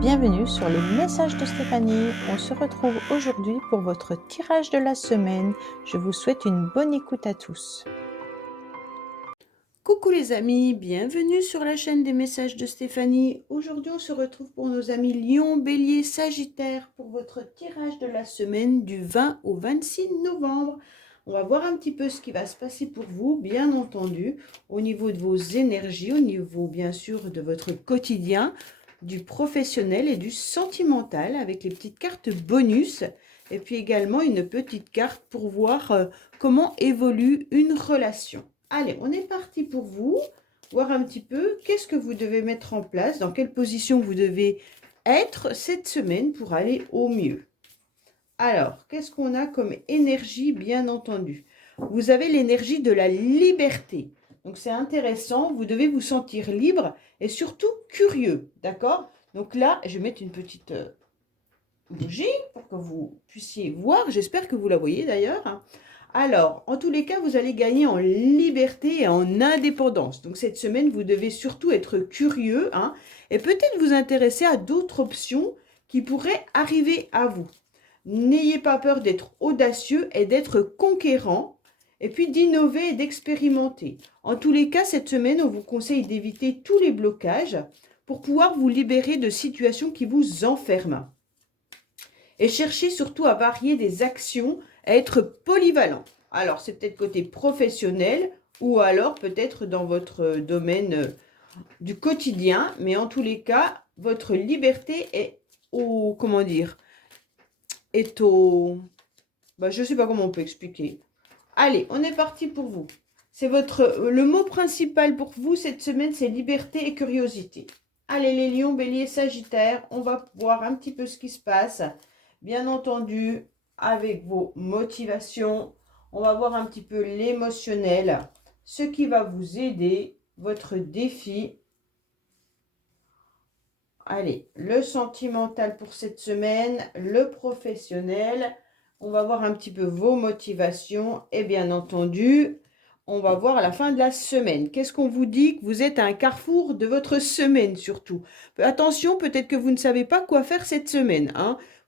Bienvenue sur les messages de Stéphanie. On se retrouve aujourd'hui pour votre tirage de la semaine. Je vous souhaite une bonne écoute à tous. Coucou les amis, bienvenue sur la chaîne des messages de Stéphanie. Aujourd'hui, on se retrouve pour nos amis Lion, Bélier, Sagittaire pour votre tirage de la semaine du 20 au 26 novembre. On va voir un petit peu ce qui va se passer pour vous, bien entendu, au niveau de vos énergies, au niveau bien sûr de votre quotidien, du professionnel et du sentimental avec les petites cartes bonus et puis également une petite carte pour voir comment évolue une relation. Allez, on est parti pour vous, voir un petit peu qu'est-ce que vous devez mettre en place, dans quelle position vous devez être cette semaine pour aller au mieux. Alors, qu'est-ce qu'on a comme énergie, bien entendu? Vous avez l'énergie de la liberté. Donc, c'est intéressant, vous devez vous sentir libre et surtout curieux, d'accord? Donc là, je vais mettre une petite bougie pour que vous puissiez voir. J'espère que vous la voyez d'ailleurs. Alors, en tous les cas, vous allez gagner en liberté et en indépendance. Donc, cette semaine, vous devez surtout être curieux et peut-être vous intéresser à d'autres options qui pourraient arriver à vous. N'ayez pas peur d'être audacieux et d'être conquérant, et puis d'innover et d'expérimenter. En tous les cas, cette semaine, on vous conseille d'éviter tous les blocages pour pouvoir vous libérer de situations qui vous enferment. Et cherchez surtout à varier des actions, à être polyvalent. Alors, c'est peut-être côté professionnel ou alors peut-être dans votre domaine du quotidien. Mais en tous les cas, votre liberté est au, comment dire, est au... je ne sais pas comment on peut expliquer. Allez, on est parti pour vous. C'est le mot principal pour vous cette semaine, c'est liberté et curiosité. Allez, les lions, béliers, sagittaires, on va voir un petit peu ce qui se passe. Bien entendu, avec vos motivations, on va voir un petit peu l'émotionnel, ce qui va vous aider, votre défi. Allez, le sentimental pour cette semaine, le professionnel. On va voir un petit peu vos motivations et bien entendu, on va voir à la fin de la semaine. Qu'est-ce qu'on vous dit? Que vous êtes à un carrefour de votre semaine surtout. Attention, peut-être que vous ne savez pas quoi faire cette semaine.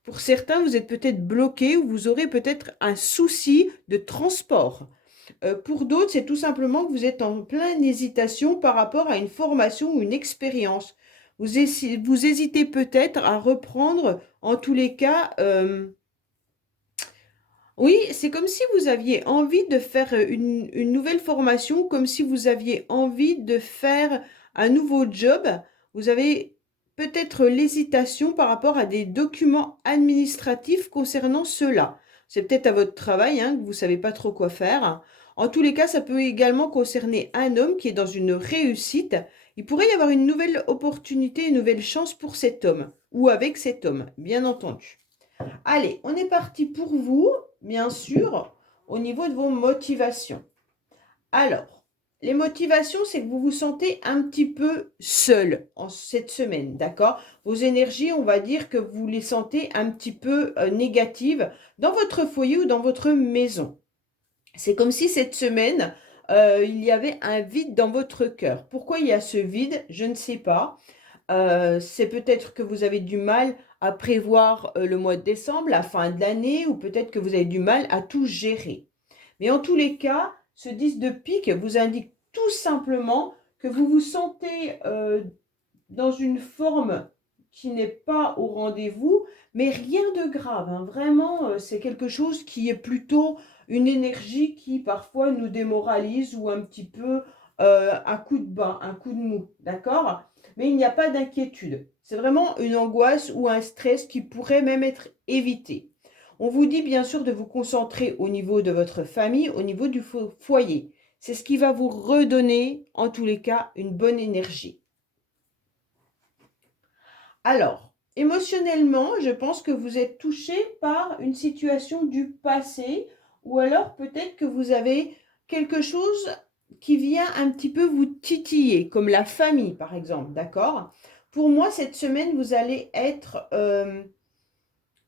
Pour certains, vous êtes peut-être bloqué ou vous aurez peut-être un souci de transport. Pour d'autres, c'est tout simplement que vous êtes en pleine hésitation par rapport à une formation ou une expérience. Vous hésitez peut-être à reprendre, en tous les cas, oui, c'est comme si vous aviez envie de faire une nouvelle formation, comme si vous aviez envie de faire un nouveau job. Vous avez peut-être l'hésitation par rapport à des documents administratifs concernant cela. C'est peut-être à votre travail que vous ne savez pas trop quoi faire. En tous les cas, ça peut également concerner un homme qui est dans une réussite. Il pourrait y avoir une nouvelle opportunité, une nouvelle chance pour cet homme ou avec cet homme, bien entendu. Allez, on est parti pour vous, bien sûr, au niveau de vos motivations. Alors, les motivations, c'est que vous vous sentez un petit peu seul en cette semaine, d'accord? Vos énergies, on va dire que vous les sentez un petit peu négatives dans votre foyer ou dans votre maison. C'est comme si cette semaine, il y avait un vide dans votre cœur. Pourquoi il y a ce vide? Je ne sais pas. C'est peut-être que vous avez du mal à prévoir le mois de décembre, la fin de l'année, ou peut-être que vous avez du mal à tout gérer. Mais en tous les cas, ce 10 de pique vous indique tout simplement que vous vous sentez dans une forme qui n'est pas au rendez-vous, mais rien de grave. Vraiment, c'est quelque chose qui est plutôt une énergie qui parfois nous démoralise ou un petit peu un coup de bas, un coup de mou, d'accord? Mais il n'y a pas d'inquiétude. C'est vraiment une angoisse ou un stress qui pourrait même être évité. On vous dit bien sûr de vous concentrer au niveau de votre famille, au niveau du foyer. C'est ce qui va vous redonner, en tous les cas, une bonne énergie. Alors, émotionnellement, je pense que vous êtes touché par une situation du passé ou alors peut-être que vous avez quelque chose qui vient un petit peu vous titiller, comme la famille par exemple, d'accord? Pour moi, cette semaine, vous allez être...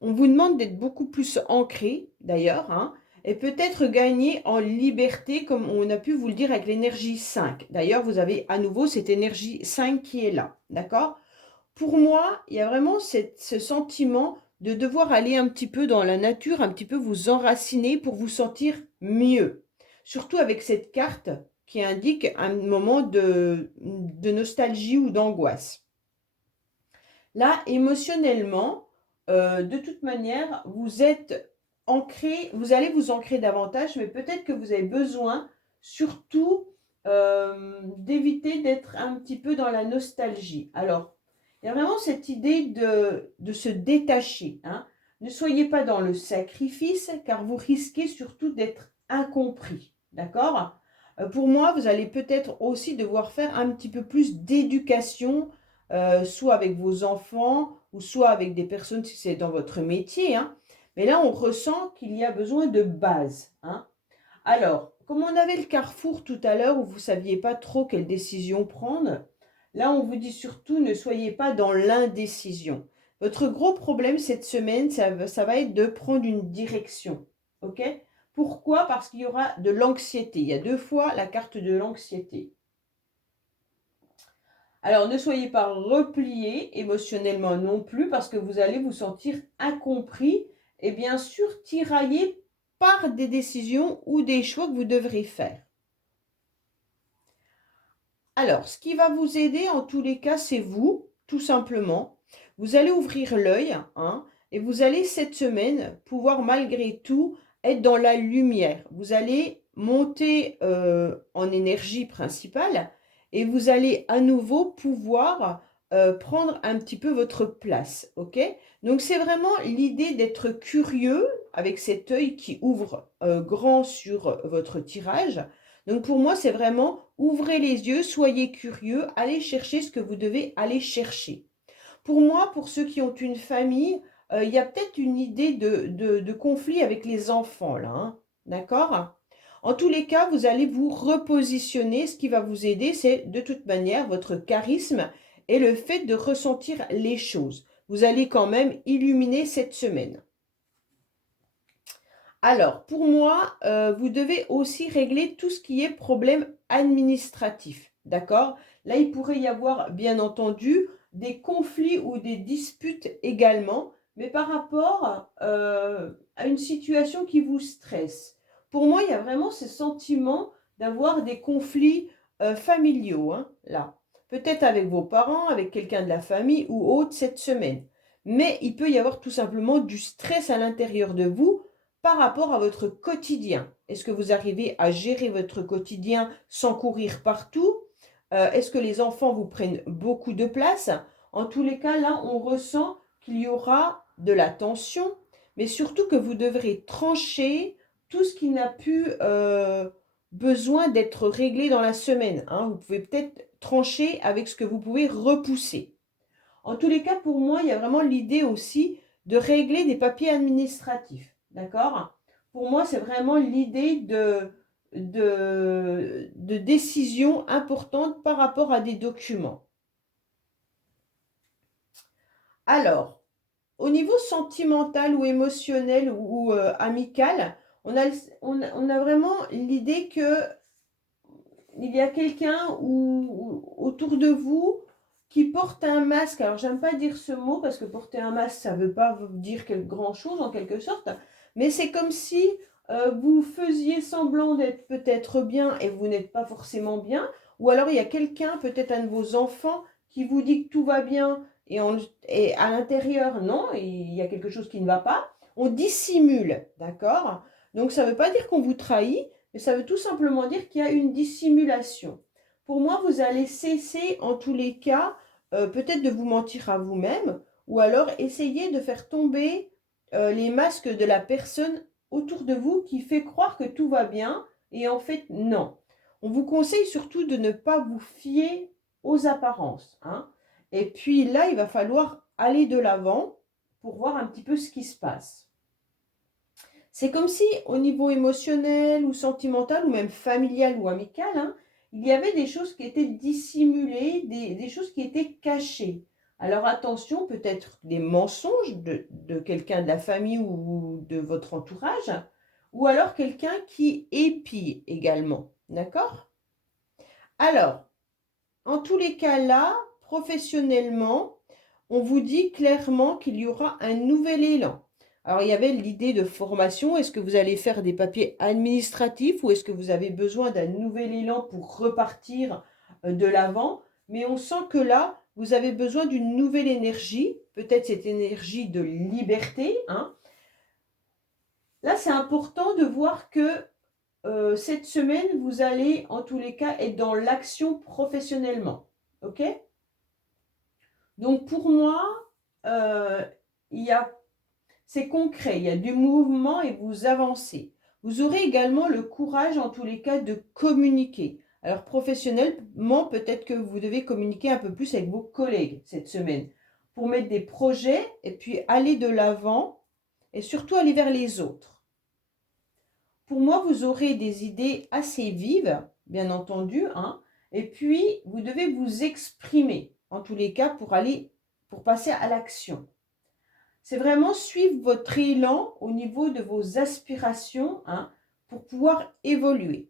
on vous demande d'être beaucoup plus ancré d'ailleurs, et peut-être gagner en liberté comme on a pu vous le dire avec l'énergie 5. D'ailleurs, vous avez à nouveau cette énergie 5 qui est là, d'accord? pour moi, il y a vraiment ce sentiment de devoir aller un petit peu dans la nature, un petit peu vous enraciner pour vous sentir mieux. Surtout avec cette carte qui indique un moment de nostalgie ou d'angoisse. Là, émotionnellement, de toute manière, vous êtes ancré, vous allez vous ancrer davantage, mais peut-être que vous avez besoin surtout d'éviter d'être un petit peu dans la nostalgie. Alors, il y a vraiment cette idée de se détacher, hein. Ne soyez pas dans le sacrifice, car vous risquez surtout d'être incompris. D'accord? Pour moi, vous allez peut-être aussi devoir faire un petit peu plus d'éducation, soit avec vos enfants ou soit avec des personnes si c'est dans votre métier, hein. Mais là, on ressent qu'il y a besoin de base, hein. Alors, comme on avait le carrefour tout à l'heure où vous ne saviez pas trop quelle décision prendre, là, on vous dit surtout ne soyez pas dans l'indécision. Votre gros problème cette semaine, ça va être de prendre une direction. OK? Pourquoi? Parce qu'il y aura de l'anxiété. Il y a 2 fois la carte de l'anxiété. Alors, ne soyez pas replié émotionnellement non plus parce que vous allez vous sentir incompris et bien sûr tiraillé par des décisions ou des choix que vous devrez faire. Alors, ce qui va vous aider en tous les cas, c'est vous, tout simplement. Vous allez ouvrir l'œil, hein, et vous allez cette semaine pouvoir malgré tout être dans la lumière. Vous allez monter en énergie principale et vous allez à nouveau pouvoir prendre un petit peu votre place. Ok? Donc, c'est vraiment l'idée d'être curieux avec cet œil qui ouvre grand sur votre tirage. Donc pour moi, c'est vraiment ouvrez les yeux, soyez curieux, allez chercher ce que vous devez aller chercher. Pour moi, pour ceux qui ont une famille, il y a peut-être une idée de conflit avec les enfants là, hein. D'accord? En tous les cas, vous allez vous repositionner. Ce qui va vous aider, c'est de toute manière votre charisme et le fait de ressentir les choses. Vous allez quand même illuminer cette semaine. Alors, pour moi, vous devez aussi régler tout ce qui est problème administratif, d'accord? Là, il pourrait y avoir, bien entendu, des conflits ou des disputes également, mais par rapport à une situation qui vous stresse. Pour moi, il y a vraiment ce sentiment d'avoir des conflits familiaux, hein, là. Peut-être avec vos parents, avec quelqu'un de la famille ou autre cette semaine. Mais il peut y avoir tout simplement du stress à l'intérieur de vous par rapport à votre quotidien. Est-ce que vous arrivez à gérer votre quotidien sans courir partout? Est-ce que les enfants vous prennent beaucoup de place? En tous les cas, là, on ressent qu'il y aura de la tension, mais surtout que vous devrez trancher tout ce qui n'a plus besoin d'être réglé dans la semaine, hein. Vous pouvez peut-être trancher avec ce que vous pouvez repousser. En tous les cas, pour moi, il y a vraiment l'idée aussi de régler des papiers administratifs. D'accord? Pour moi, c'est vraiment l'idée de décision importante par rapport à des documents. Alors, au niveau sentimental ou émotionnel ou amical, on a vraiment l'idée que il y a quelqu'un autour de vous qui porte un masque. Alors, j'aime pas dire ce mot parce que porter un masque, ça veut pas vous dire grand-chose en quelque sorte. Mais c'est comme si vous faisiez semblant d'être peut-être bien et vous n'êtes pas forcément bien. Ou alors, il y a quelqu'un, peut-être un de vos enfants, qui vous dit que tout va bien et à l'intérieur, non, il y a quelque chose qui ne va pas. On dissimule, d'accord? Donc, ça ne veut pas dire qu'on vous trahit, mais ça veut tout simplement dire qu'il y a une dissimulation. Pour moi, vous allez cesser en tous les cas peut-être de vous mentir à vous-même ou alors essayer de faire tomber les masques de la personne autour de vous qui fait croire que tout va bien et en fait non. On vous conseille surtout de ne pas vous fier aux apparences, hein. Et puis là, il va falloir aller de l'avant pour voir un petit peu ce qui se passe. C'est comme si au niveau émotionnel ou sentimental ou même familial ou amical, hein, il y avait des choses qui étaient dissimulées, des choses qui étaient cachées. Alors attention, peut-être des mensonges de quelqu'un de la famille ou de votre entourage, ou alors quelqu'un qui épie également. D'accord? Alors, en tous les cas là, professionnellement, on vous dit clairement qu'il y aura un nouvel élan. Alors, il y avait l'idée de formation. Est-ce que vous allez faire des papiers administratifs ou est-ce que vous avez besoin d'un nouvel élan pour repartir de l'avant? Mais on sent que là, vous avez besoin d'une nouvelle énergie, peut-être cette énergie de liberté, hein. Là, c'est important de voir que cette semaine, vous allez en tous les cas être dans l'action professionnellement. OK? Donc, pour moi, il y a c'est concret, il y a du mouvement et vous avancez. Vous aurez également le courage, en tous les cas, de communiquer. Alors, professionnellement, peut-être que vous devez communiquer un peu plus avec vos collègues cette semaine pour mettre des projets et puis aller de l'avant et surtout aller vers les autres. Pour moi, vous aurez des idées assez vives, bien entendu, hein, et puis vous devez vous exprimer, en tous les cas, pour passer à l'action. C'est vraiment suivre votre élan au niveau de vos aspirations, hein, pour pouvoir évoluer.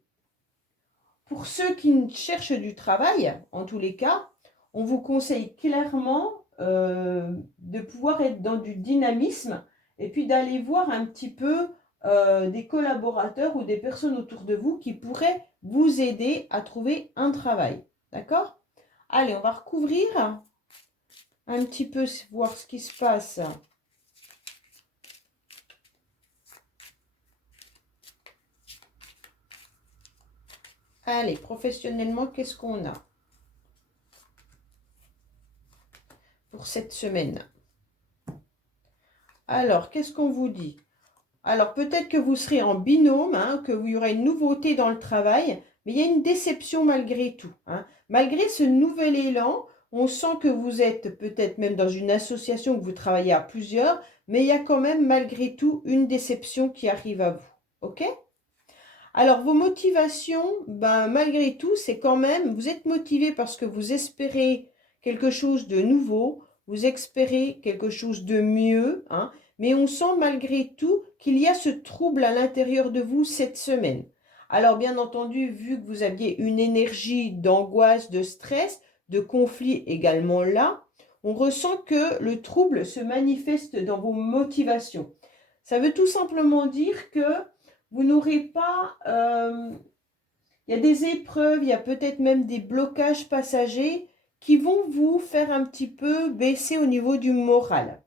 Pour ceux qui cherchent du travail, en tous les cas, on vous conseille clairement de pouvoir être dans du dynamisme et puis d'aller voir un petit peu des collaborateurs ou des personnes autour de vous qui pourraient vous aider à trouver un travail. D'accord? Allez, on va recouvrir un petit peu, voir ce qui se passe. Allez, professionnellement, qu'est-ce qu'on a pour cette semaine? Alors, qu'est-ce qu'on vous dit? Alors, peut-être que vous serez en binôme, hein, que vous y aura une nouveauté dans le travail, mais il y a une déception malgré tout, hein. Malgré ce nouvel élan, on sent que vous êtes peut-être même dans une association, que vous travaillez à plusieurs, mais il y a quand même malgré tout une déception qui arrive à vous. OK? Alors, vos motivations, ben, malgré tout, c'est quand même, vous êtes motivé parce que vous espérez quelque chose de nouveau, vous espérez quelque chose de mieux, hein, mais on sent malgré tout qu'il y a ce trouble à l'intérieur de vous cette semaine. Alors, bien entendu, vu que vous aviez une énergie d'angoisse, de stress, de conflit également là, on ressent que le trouble se manifeste dans vos motivations. Ça veut tout simplement dire que vous n'aurez pas... il y a des épreuves, il y a peut-être même des blocages passagers qui vont vous faire un petit peu baisser au niveau du moral.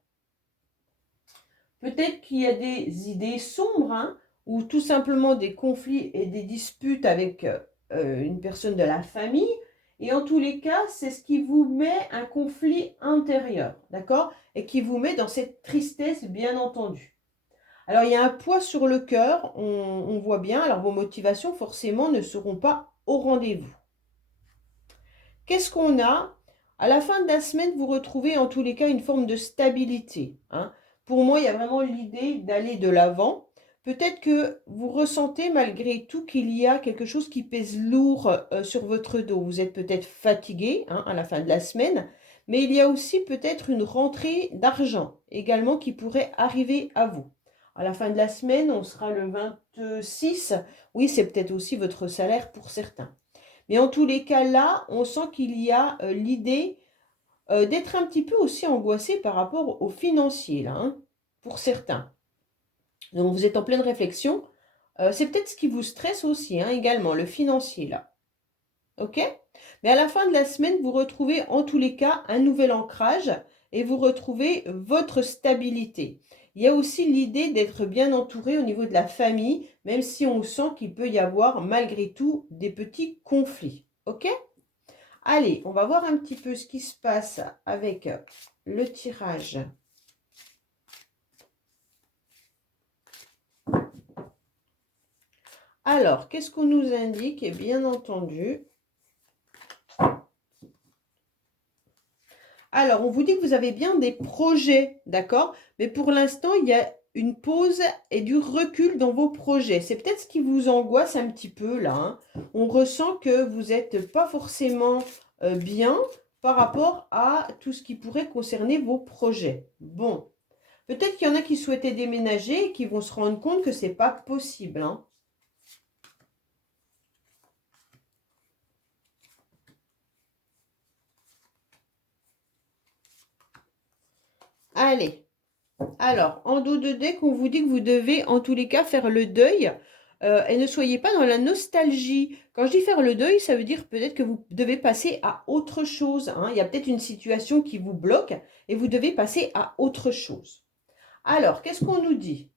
Peut-être qu'il y a des idées sombres, hein, ou tout simplement des conflits et des disputes avec une personne de la famille. Et en tous les cas, c'est ce qui vous met un conflit intérieur, d'accord? Et qui vous met dans cette tristesse, bien entendu. Alors, il y a un poids sur le cœur, on voit bien. Alors, vos motivations, forcément, ne seront pas au rendez-vous. Qu'est-ce qu'on a? À la fin de la semaine, vous retrouvez en tous les cas une forme de stabilité, hein. Pour moi, il y a vraiment l'idée d'aller de l'avant. Peut-être que vous ressentez malgré tout qu'il y a quelque chose qui pèse lourd sur votre dos. Vous êtes peut-être fatigué, hein, à la fin de la semaine, mais il y a aussi peut-être une rentrée d'argent également qui pourrait arriver à vous. À la fin de la semaine, on sera le 26. Oui, c'est peut-être aussi votre salaire pour certains. Mais en tous les cas, là, on sent qu'il y a l'idée d'être un petit peu aussi angoissé par rapport au financier, là, hein, pour certains. Donc, vous êtes en pleine réflexion. C'est peut-être ce qui vous stresse aussi, hein, également, le financier, là. OK? Mais à la fin de la semaine, vous retrouvez en tous les cas un nouvel ancrage et vous retrouvez votre stabilité. Il y a aussi l'idée d'être bien entouré au niveau de la famille, même si on sent qu'il peut y avoir malgré tout des petits conflits. OK? Allez, on va voir un petit peu ce qui se passe avec le tirage. Alors, qu'est-ce qu'on nous indique? Et bien entendu, alors, on vous dit que vous avez bien des projets, d'accord? Mais pour l'instant, il y a une pause et du recul dans vos projets. C'est peut-être ce qui vous angoisse un petit peu là, hein. On ressent que vous n'êtes pas forcément bien par rapport à tout ce qui pourrait concerner vos projets. Bon, peut-être qu'il y en a qui souhaitaient déménager et qui vont se rendre compte que ce n'est pas possible, hein. Allez. Alors, en dos de deck, on vous dit que vous devez en tous les cas faire le deuil et ne soyez pas dans la nostalgie. Quand je dis faire le deuil, ça veut dire peut-être que vous devez passer à autre chose, hein. Il y a peut-être une situation qui vous bloque et vous devez passer à autre chose. Alors, qu'est-ce qu'on nous dit?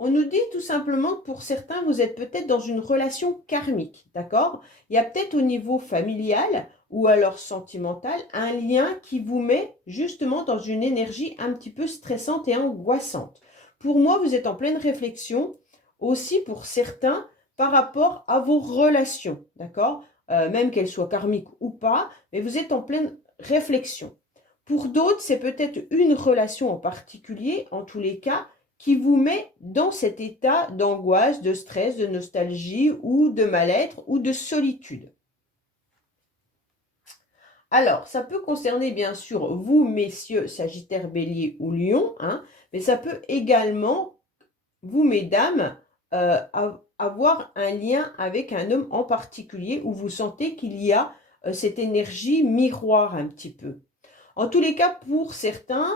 On nous dit tout simplement que pour certains, vous êtes peut-être dans une relation karmique, d'accord? Il y a peut-être au niveau familial ou alors sentimental un lien qui vous met justement dans une énergie un petit peu stressante et angoissante. Pour moi, vous êtes en pleine réflexion aussi pour certains par rapport à vos relations, d'accord? Même qu'elles soient karmiques ou pas, mais vous êtes en pleine réflexion. Pour d'autres, c'est peut-être une relation en particulier, en tous les cas, qui vous met dans cet état d'angoisse, de stress, de nostalgie ou de mal-être ou de solitude. Alors, ça peut concerner bien sûr vous, messieurs, Sagittaire, Bélier ou Lion, hein, mais ça peut également, vous, mesdames, avoir un lien avec un homme en particulier où vous sentez qu'il y a cette énergie miroir un petit peu. En tous les cas, pour certains,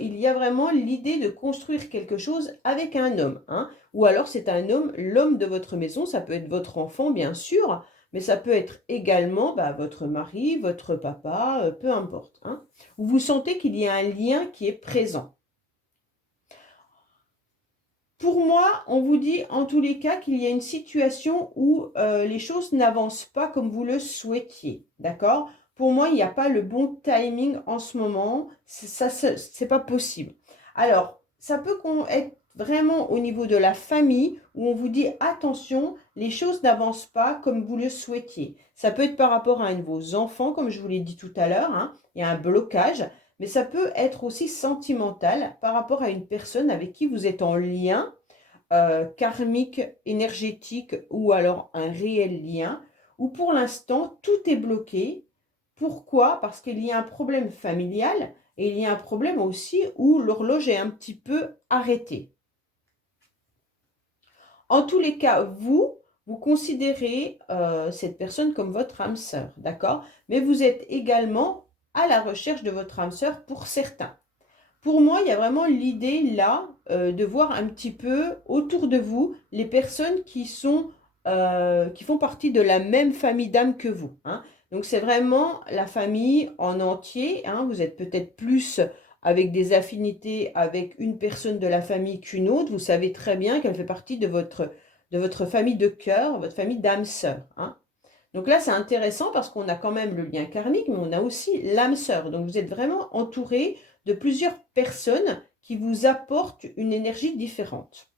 il y a vraiment l'idée de construire quelque chose avec un homme, hein. Ou alors c'est un homme, l'homme de votre maison, ça peut être votre enfant bien sûr, mais ça peut être également votre mari, votre papa, peu importe, hein. Où vous sentez qu'il y a un lien qui est présent. Pour moi, on vous dit en tous les cas qu'il y a une situation où les choses n'avancent pas comme vous le souhaitiez, d'accord? Pour moi, il n'y a pas le bon timing en ce moment, ça, c'est pas possible. Alors, ça peut être vraiment au niveau de la famille où on vous dit attention, les choses n'avancent pas comme vous le souhaitiez. Ça peut être par rapport à un de vos enfants, comme je vous l'ai dit tout à l'heure, hein, il y a un blocage. Mais ça peut être aussi sentimental par rapport à une personne avec qui vous êtes en lien karmique, énergétique ou alors un réel lien, où pour l'instant tout est bloqué. Pourquoi? Parce qu'il y a un problème familial et il y a un problème aussi où l'horloge est un petit peu arrêtée. En tous les cas, vous considérez cette personne comme votre âme sœur, d'accord? Mais vous êtes également à la recherche de votre âme sœur pour certains. Pour moi, il y a vraiment l'idée là de voir un petit peu autour de vous les personnes qui font partie de la même famille d'âme que vous, hein. Donc c'est vraiment la famille en entier, hein. Vous êtes peut-être plus avec des affinités avec une personne de la famille qu'une autre. Vous savez très bien qu'elle fait partie de votre famille de cœur, votre famille d'âme sœur, hein. Donc là, c'est intéressant parce qu'on a quand même le lien karmique, mais on a aussi l'âme sœur. Donc vous êtes vraiment entouré de plusieurs personnes qui vous apportent une énergie différente.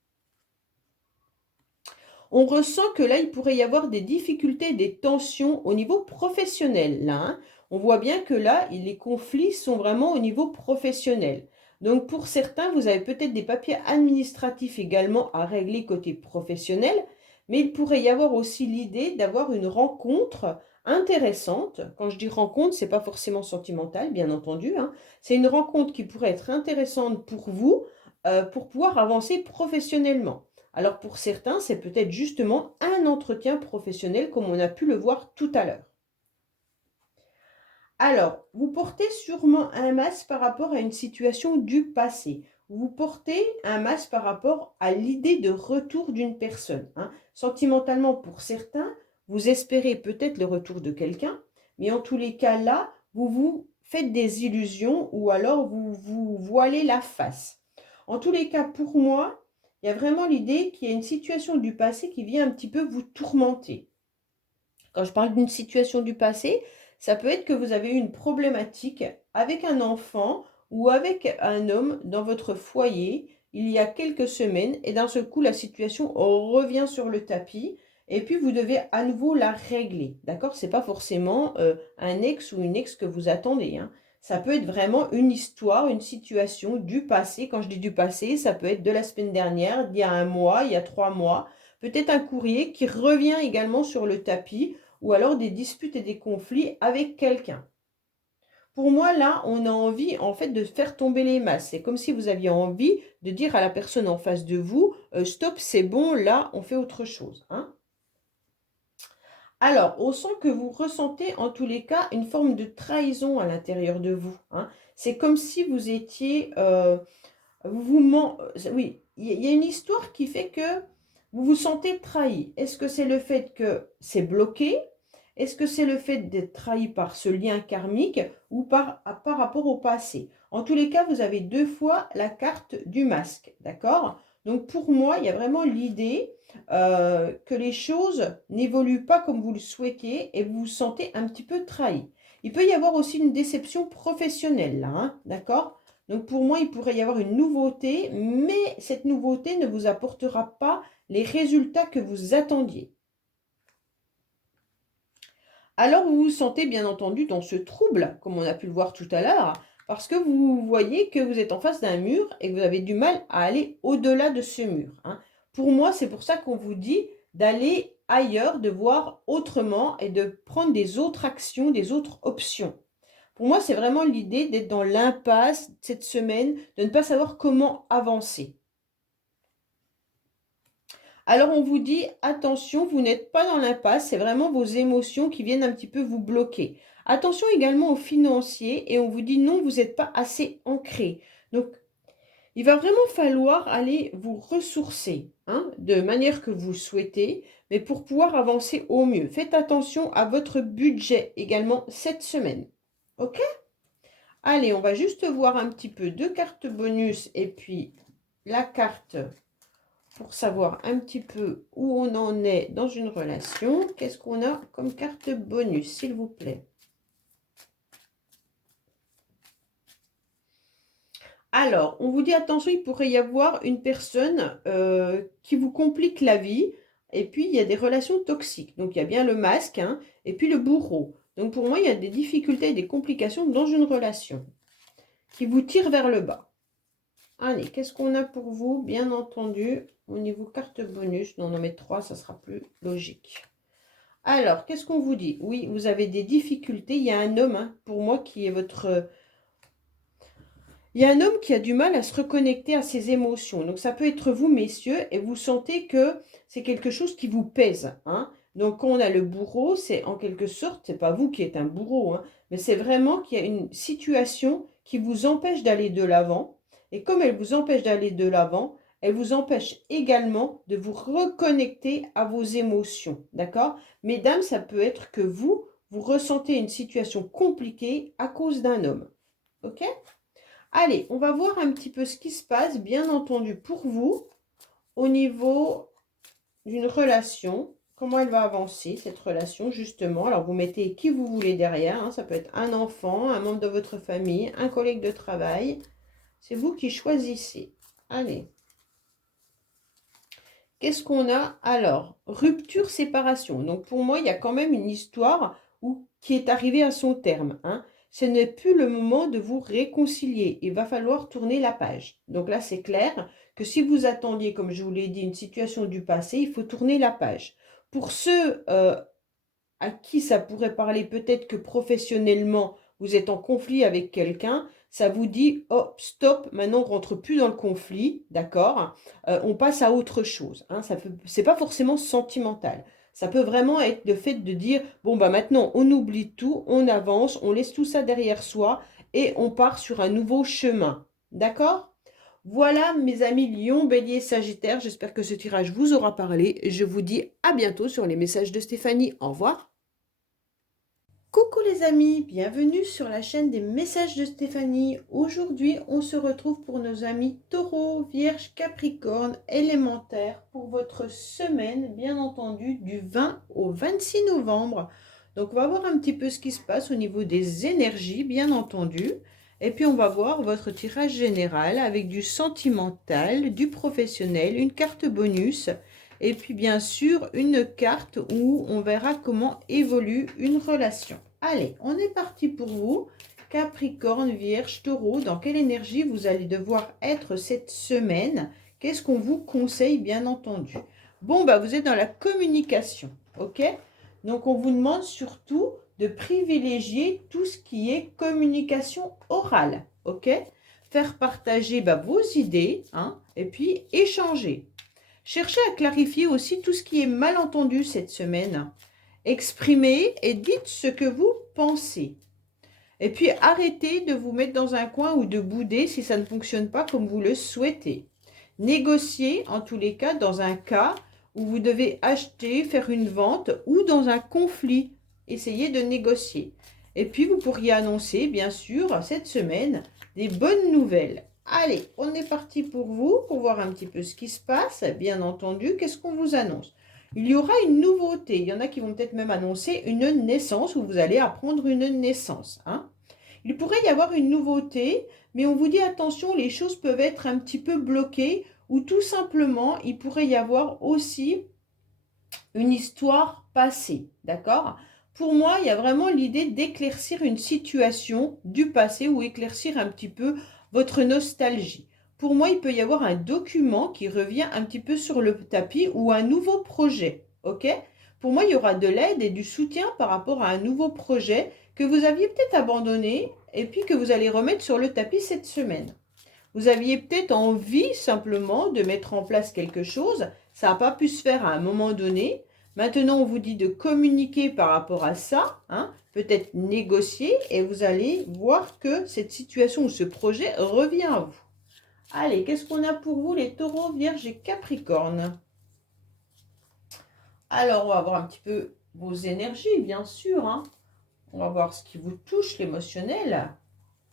On ressent que là, il pourrait y avoir des difficultés, des tensions au niveau professionnel. Là, hein. On voit bien que là, les conflits sont vraiment au niveau professionnel. Donc pour certains, vous avez peut-être des papiers administratifs également à régler côté professionnel, mais il pourrait y avoir aussi l'idée d'avoir une rencontre intéressante. Quand je dis rencontre, c'est pas forcément sentimental, bien entendu, hein. C'est une rencontre qui pourrait être intéressante pour vous, pour pouvoir avancer professionnellement. Alors pour certains, c'est peut-être justement un entretien professionnel comme on a pu le voir tout à l'heure. Alors, vous portez sûrement un masque par rapport à une situation du passé. Vous portez un masque par rapport à l'idée de retour d'une personne, hein. Sentimentalement, pour certains, vous espérez peut-être le retour de quelqu'un, mais en tous les cas là, vous vous faites des illusions ou alors vous vous voilez la face. En tous les cas, pour moi, il y a vraiment l'idée qu'il y a une situation du passé qui vient un petit peu vous tourmenter. Quand je parle d'une situation du passé, ça peut être que vous avez eu une problématique avec un enfant ou avec un homme dans votre foyer il y a quelques semaines et d'un seul coup la situation revient sur le tapis et puis vous devez à nouveau la régler. D'accord? C'est pas forcément un ex ou une ex que vous attendez, hein. Ça peut être vraiment une histoire, une situation du passé. Quand je dis du passé, ça peut être de la semaine dernière, d'il y a un mois, il y a 3 mois. Peut-être un courrier qui revient également sur le tapis ou alors des disputes et des conflits avec quelqu'un. Pour moi, là, on a envie, en fait, de faire tomber les masses. C'est comme si vous aviez envie de dire à la personne en face de vous, stop, c'est bon, là, on fait autre chose, hein. Alors, on sent que vous ressentez en tous les cas une forme de trahison à l'intérieur de vous, hein. C'est comme si vous étiez, oui, il y a une histoire qui fait que vous vous sentez trahi. Est-ce que c'est le fait que c'est bloqué? Est-ce que c'est le fait d'être trahi par ce lien karmique ou par rapport au passé? En tous les cas, vous avez deux fois la carte du masque, d'accord? Donc pour moi, il y a vraiment l'idée que les choses n'évoluent pas comme vous le souhaitiez et vous vous sentez un petit peu trahi. Il peut y avoir aussi une déception professionnelle là, hein, d'accord? Donc pour moi, il pourrait y avoir une nouveauté, mais cette nouveauté ne vous apportera pas les résultats que vous attendiez. Alors vous vous sentez bien entendu dans ce trouble, comme on a pu le voir tout à l'heure, parce que vous voyez que vous êtes en face d'un mur et que vous avez du mal à aller au-delà de ce mur, hein. Pour moi, c'est pour ça qu'on vous dit d'aller ailleurs, de voir autrement et de prendre des autres actions, des autres options. Pour moi, c'est vraiment l'idée d'être dans l'impasse cette semaine, de ne pas savoir comment avancer. Alors on vous dit, attention, vous n'êtes pas dans l'impasse, c'est vraiment vos émotions qui viennent un petit peu vous bloquer. Attention également aux financiers et on vous dit non, vous n'êtes pas assez ancré. Donc il va vraiment falloir aller vous ressourcer, hein, de manière que vous souhaitez, mais pour pouvoir avancer au mieux. Faites attention à votre budget également cette semaine. Ok? Allez, on va juste voir un petit peu deux cartes bonus et puis la carte pour savoir un petit peu où on en est dans une relation. Qu'est-ce qu'on a comme carte bonus, s'il vous plaît? Alors, on vous dit attention, il pourrait y avoir une personne qui vous complique la vie. Et puis, il y a des relations toxiques. Donc, il y a bien le masque, hein, et puis le bourreau. Donc, pour moi, il y a des difficultés et des complications dans une relation qui vous tire vers le bas. Allez, qu'est-ce qu'on a pour vous? Bien entendu, au niveau carte bonus, non, on en met 3, ça sera plus logique. Alors, qu'est-ce qu'on vous dit? Oui, vous avez des difficultés. Il y a un homme, hein, pour moi, qui est votre... Il y a un homme qui a du mal à se reconnecter à ses émotions. Donc, ça peut être vous, messieurs, et vous sentez que c'est quelque chose qui vous pèse, hein. Donc, quand on a le bourreau, c'est en quelque sorte, c'est pas vous qui êtes un bourreau, hein, mais c'est vraiment qu'il y a une situation qui vous empêche d'aller de l'avant. Et comme elle vous empêche d'aller de l'avant, elle vous empêche également de vous reconnecter à vos émotions, d'accord? Mesdames, ça peut être que vous ressentez une situation compliquée à cause d'un homme, ok? Allez, on va voir un petit peu ce qui se passe, bien entendu, pour vous, au niveau d'une relation. Comment elle va avancer, cette relation, justement. Alors, vous mettez qui vous voulez derrière, hein. Ça peut être un enfant, un membre de votre famille, un collègue de travail. C'est vous qui choisissez. Allez. Qu'est-ce qu'on a? Alors, rupture, séparation. Donc, pour moi, il y a quand même une histoire qui est arrivée à son terme, hein. Ce n'est plus le moment de vous réconcilier. Il va falloir tourner la page. Donc là, c'est clair que si vous attendiez, comme je vous l'ai dit, une situation du passé, il faut tourner la page. Pour ceux à qui ça pourrait parler peut-être que professionnellement, vous êtes en conflit avec quelqu'un, ça vous dit, oh, stop, maintenant on rentre plus dans le conflit, d'accord? On passe à autre chose, hein, c'est pas forcément sentimental. Ça peut vraiment être le fait de dire, bon, bah maintenant on oublie tout, on avance, on laisse tout ça derrière soi et on part sur un nouveau chemin, d'accord? Voilà mes amis Lion, Bélier, Sagittaire, j'espère que ce tirage vous aura parlé. Je vous dis à bientôt sur les messages de Stéphanie. Au revoir. Coucou les amis, bienvenue sur la chaîne des messages de Stéphanie. Aujourd'hui, on se retrouve pour nos amis Taureau, Vierge, Capricorne, élémentaire pour votre semaine, bien entendu, du 20 au 26 novembre. Donc, on va voir un petit peu ce qui se passe au niveau des énergies, bien entendu. Et puis, on va voir votre tirage général avec du sentimental, du professionnel, une carte bonus. Et puis bien sûr, une carte où on verra comment évolue une relation. Allez, on est parti pour vous. Capricorne, Vierge, Taureau, dans quelle énergie vous allez devoir être cette semaine? Qu'est-ce qu'on vous conseille, bien entendu? Bon, bah, vous êtes dans la communication, ok? Donc, on vous demande surtout de privilégier tout ce qui est communication orale, ok? Faire partager vos idées, hein, et puis échanger. Cherchez à clarifier aussi tout ce qui est mal entendu cette semaine. Exprimez et dites ce que vous pensez. Et puis, arrêtez de vous mettre dans un coin ou de bouder si ça ne fonctionne pas comme vous le souhaitez. Négociez, en tous les cas, dans un cas où vous devez acheter, faire une vente ou dans un conflit. Essayez de négocier. Et puis, vous pourriez annoncer, bien sûr, cette semaine, des bonnes nouvelles. Allez, on est parti pour vous, pour voir un petit peu ce qui se passe. Bien entendu, qu'est-ce qu'on vous annonce? Il y aura une nouveauté. Il y en a qui vont peut-être même annoncer une naissance, où vous allez apprendre une naissance. Hein. Il pourrait y avoir une nouveauté, mais on vous dit attention, les choses peuvent être un petit peu bloquées, ou tout simplement, il pourrait y avoir aussi une histoire passée. D'accord? Pour moi, il y a vraiment l'idée d'éclaircir une situation du passé ou éclaircir un petit peu votre nostalgie. Pour moi, il peut y avoir un document qui revient un petit peu sur le tapis ou un nouveau projet. Ok? Pour moi, il y aura de l'aide et du soutien par rapport à un nouveau projet que vous aviez peut-être abandonné et puis que vous allez remettre sur le tapis cette semaine. Vous aviez peut-être envie simplement de mettre en place quelque chose. Ça n'a pas pu se faire à un moment donné. Maintenant, on vous dit de communiquer par rapport à ça, hein, peut-être négocier et vous allez voir que cette situation ou ce projet revient à vous. Allez, qu'est-ce qu'on a pour vous les taureaux, vierges et capricornes? Alors, on va voir un petit peu vos énergies, bien sûr. Hein. On va voir ce qui vous touche, l'émotionnel.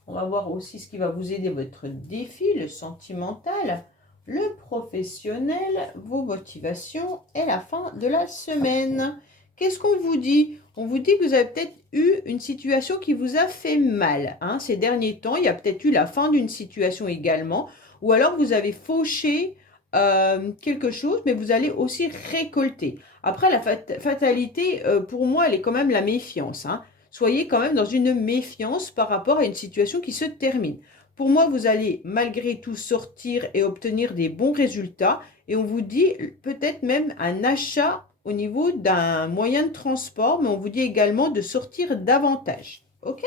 On va voir aussi ce qui va vous aider, votre défi, le sentimental, le professionnel, vos motivations et la fin de la semaine. Qu'est-ce qu'on vous dit? On vous dit que vous avez peut-être eu une situation qui vous a fait mal. Hein, ces derniers temps, il y a peut-être eu la fin d'une situation également. Ou alors vous avez fauché quelque chose, mais vous allez aussi récolter. Après, la fatalité, pour moi, elle est quand même la méfiance. Hein. Soyez quand même dans une méfiance par rapport à une situation qui se termine. Pour moi, vous allez malgré tout sortir et obtenir des bons résultats. Et on vous dit peut-être même un achat au niveau d'un moyen de transport, mais on vous dit également de sortir davantage. Ok?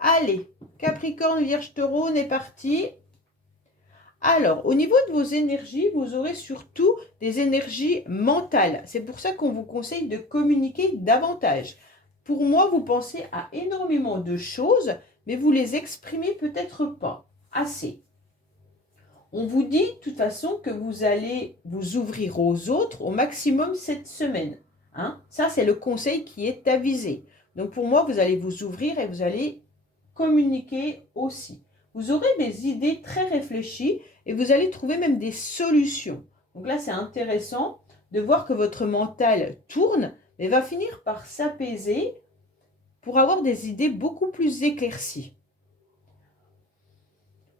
Allez, Capricorne, Vierge, Taureau, on est parti. Alors, au niveau de vos énergies, vous aurez surtout des énergies mentales. C'est pour ça qu'on vous conseille de communiquer davantage. Pour moi, vous pensez à énormément de choses, mais vous les exprimez peut-être pas assez. On vous dit de toute façon que vous allez vous ouvrir aux autres au maximum cette semaine. Hein? Ça, c'est le conseil qui est avisé. Donc pour moi, vous allez vous ouvrir et vous allez communiquer aussi. Vous aurez des idées très réfléchies et vous allez trouver même des solutions. Donc là, c'est intéressant de voir que votre mental tourne, mais va finir par s'apaiser pour avoir des idées beaucoup plus éclaircies.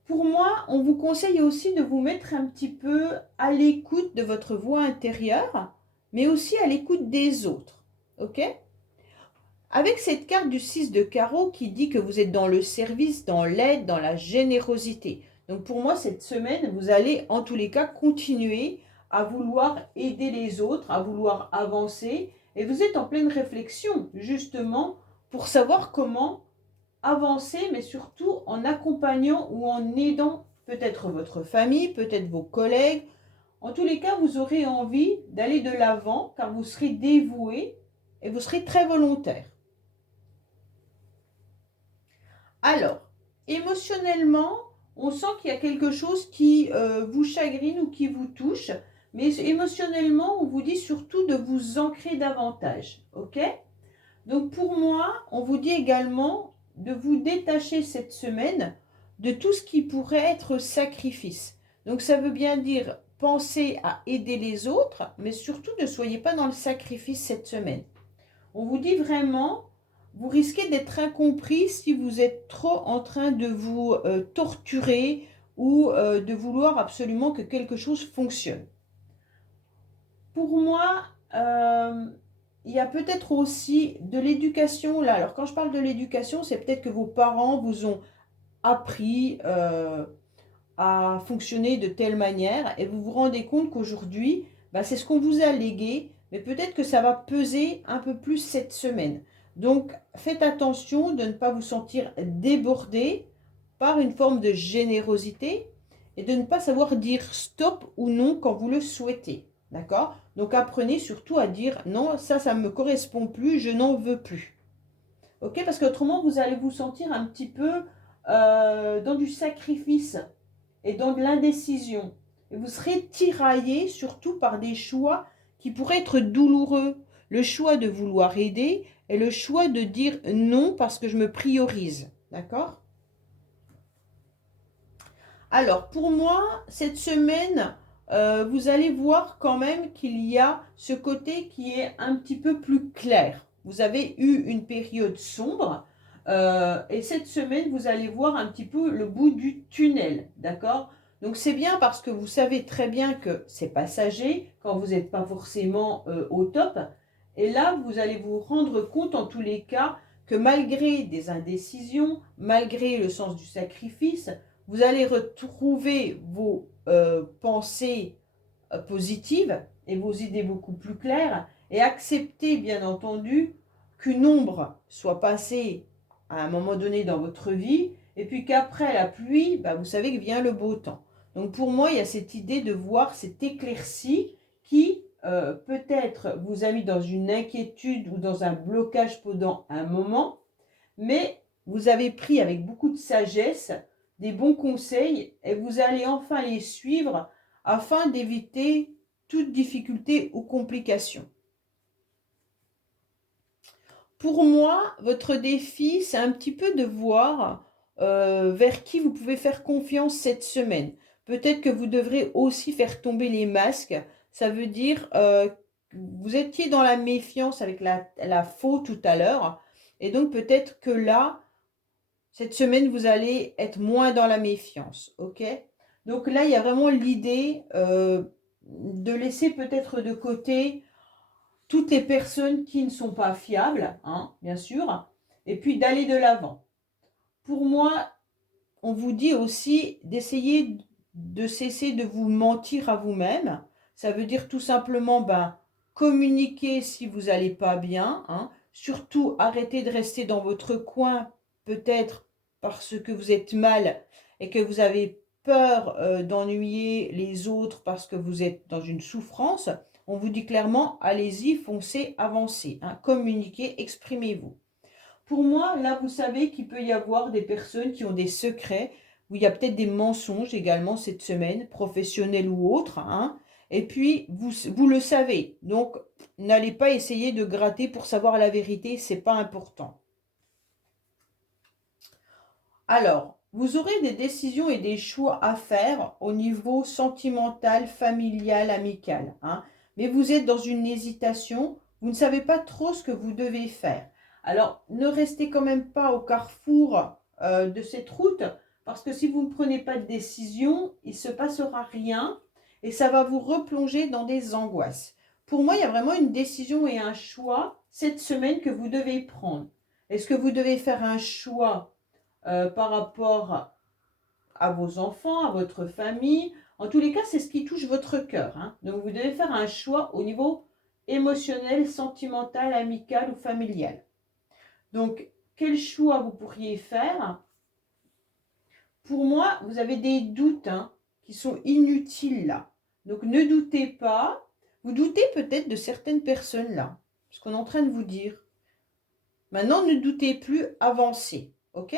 Pour moi, on vous conseille aussi de vous mettre un petit peu à l'écoute de votre voix intérieure, mais aussi à l'écoute des autres. Ok ? Avec cette carte du 6 de carreau qui dit que vous êtes dans le service, dans l'aide, dans la générosité. Donc pour moi, cette semaine, vous allez en tous les cas continuer à vouloir aider les autres, à vouloir avancer. Et vous êtes en pleine réflexion, justement, pour savoir comment avancer, mais surtout en accompagnant ou en aidant peut-être votre famille, peut-être vos collègues. En tous les cas, vous aurez envie d'aller de l'avant car vous serez dévoué et vous serez très volontaire. Alors, émotionnellement, on sent qu'il y a quelque chose qui vous chagrine ou qui vous touche, mais émotionnellement, on vous dit surtout de vous ancrer davantage. Ok ? Donc pour moi, on vous dit également de vous détacher cette semaine de tout ce qui pourrait être sacrifice. Donc ça veut bien dire penser à aider les autres, mais surtout ne soyez pas dans le sacrifice cette semaine. On vous dit vraiment, vous risquez d'être incompris si vous êtes trop en train de vous torturer ou de vouloir absolument que quelque chose fonctionne. Pour moi, il y a peut-être aussi de l'éducation là. Alors quand je parle de l'éducation, c'est peut-être que vos parents vous ont appris à fonctionner de telle manière et vous vous rendez compte qu'aujourd'hui, c'est ce qu'on vous a légué, mais peut-être que ça va peser un peu plus cette semaine. Donc faites attention de ne pas vous sentir débordé par une forme de générosité et de ne pas savoir dire stop ou non quand vous le souhaitez. D'accord ? Donc apprenez surtout à dire non, ça ne me correspond plus, je n'en veux plus. Ok, parce qu'autrement, vous allez vous sentir un petit peu dans du sacrifice et dans de l'indécision. Et vous serez tiraillé surtout par des choix qui pourraient être douloureux. Le choix de vouloir aider et le choix de dire non parce que je me priorise. D'accord? Alors, pour moi, cette semaine, vous allez voir quand même qu'il y a ce côté qui est un petit peu plus clair. Vous avez eu une période sombre et cette semaine, vous allez voir un petit peu le bout du tunnel, d'accord? Donc, c'est bien parce que vous savez très bien que c'est passager quand vous n'êtes pas forcément au top. Et là, vous allez vous rendre compte en tous les cas que malgré des indécisions, malgré le sens du sacrifice, vous allez retrouver vos pensées positives et vos idées beaucoup plus claires et accepter bien entendu qu'une ombre soit passée à un moment donné dans votre vie et puis qu'après la pluie, bah, vous savez que vient le beau temps. Donc pour moi, il y a cette idée de voir cette éclaircie qui peut-être vous a mis dans une inquiétude ou dans un blocage pendant un moment, mais vous avez pris avec beaucoup de sagesse des bons conseils et vous allez enfin les suivre afin d'éviter toute difficulté ou complication. Pour moi, votre défi, c'est un petit peu de voir vers qui vous pouvez faire confiance cette semaine. Peut-être que vous devrez aussi faire tomber les masques. Ça veut dire vous étiez dans la méfiance avec la faux tout à l'heure. Et donc peut-être que là, cette semaine, vous allez être moins dans la méfiance, ok? Donc là, il y a vraiment l'idée de laisser peut-être de côté toutes les personnes qui ne sont pas fiables, hein, bien sûr, et puis d'aller de l'avant. Pour moi, on vous dit aussi d'essayer de cesser de vous mentir à vous-même. Ça veut dire tout simplement communiquer si vous n'allez pas bien, hein. Surtout arrêtez de rester dans votre coin, peut-être parce que vous êtes mal et que vous avez peur d'ennuyer les autres parce que vous êtes dans une souffrance. On vous dit clairement, allez-y, foncez, avancez, hein. Communiquez, exprimez-vous. Pour moi, là, vous savez qu'il peut y avoir des personnes qui ont des secrets, où il y a peut-être des mensonges également cette semaine, professionnels ou autres, hein. Et puis, vous le savez. Donc, n'allez pas essayer de gratter pour savoir la vérité, c'est pas important. Alors, vous aurez des décisions et des choix à faire au niveau sentimental, familial, amical, hein. Mais vous êtes dans une hésitation, vous ne savez pas trop ce que vous devez faire. Alors, ne restez quand même pas au carrefour de cette route, parce que si vous ne prenez pas de décision, il ne se passera rien et ça va vous replonger dans des angoisses. Pour moi, il y a vraiment une décision et un choix cette semaine que vous devez prendre. Est-ce que vous devez faire un choix par rapport à vos enfants, à votre famille? En tous les cas, c'est ce qui touche votre cœur, hein. Donc, vous devez faire un choix au niveau émotionnel, sentimental, amical ou familial. Donc, quel choix vous pourriez faire? Pour moi, vous avez des doutes, hein, qui sont inutiles là. Donc, ne doutez pas. Vous doutez peut-être de certaines personnes là, ce qu'on est en train de vous dire. Maintenant, ne doutez plus, avancez, ok?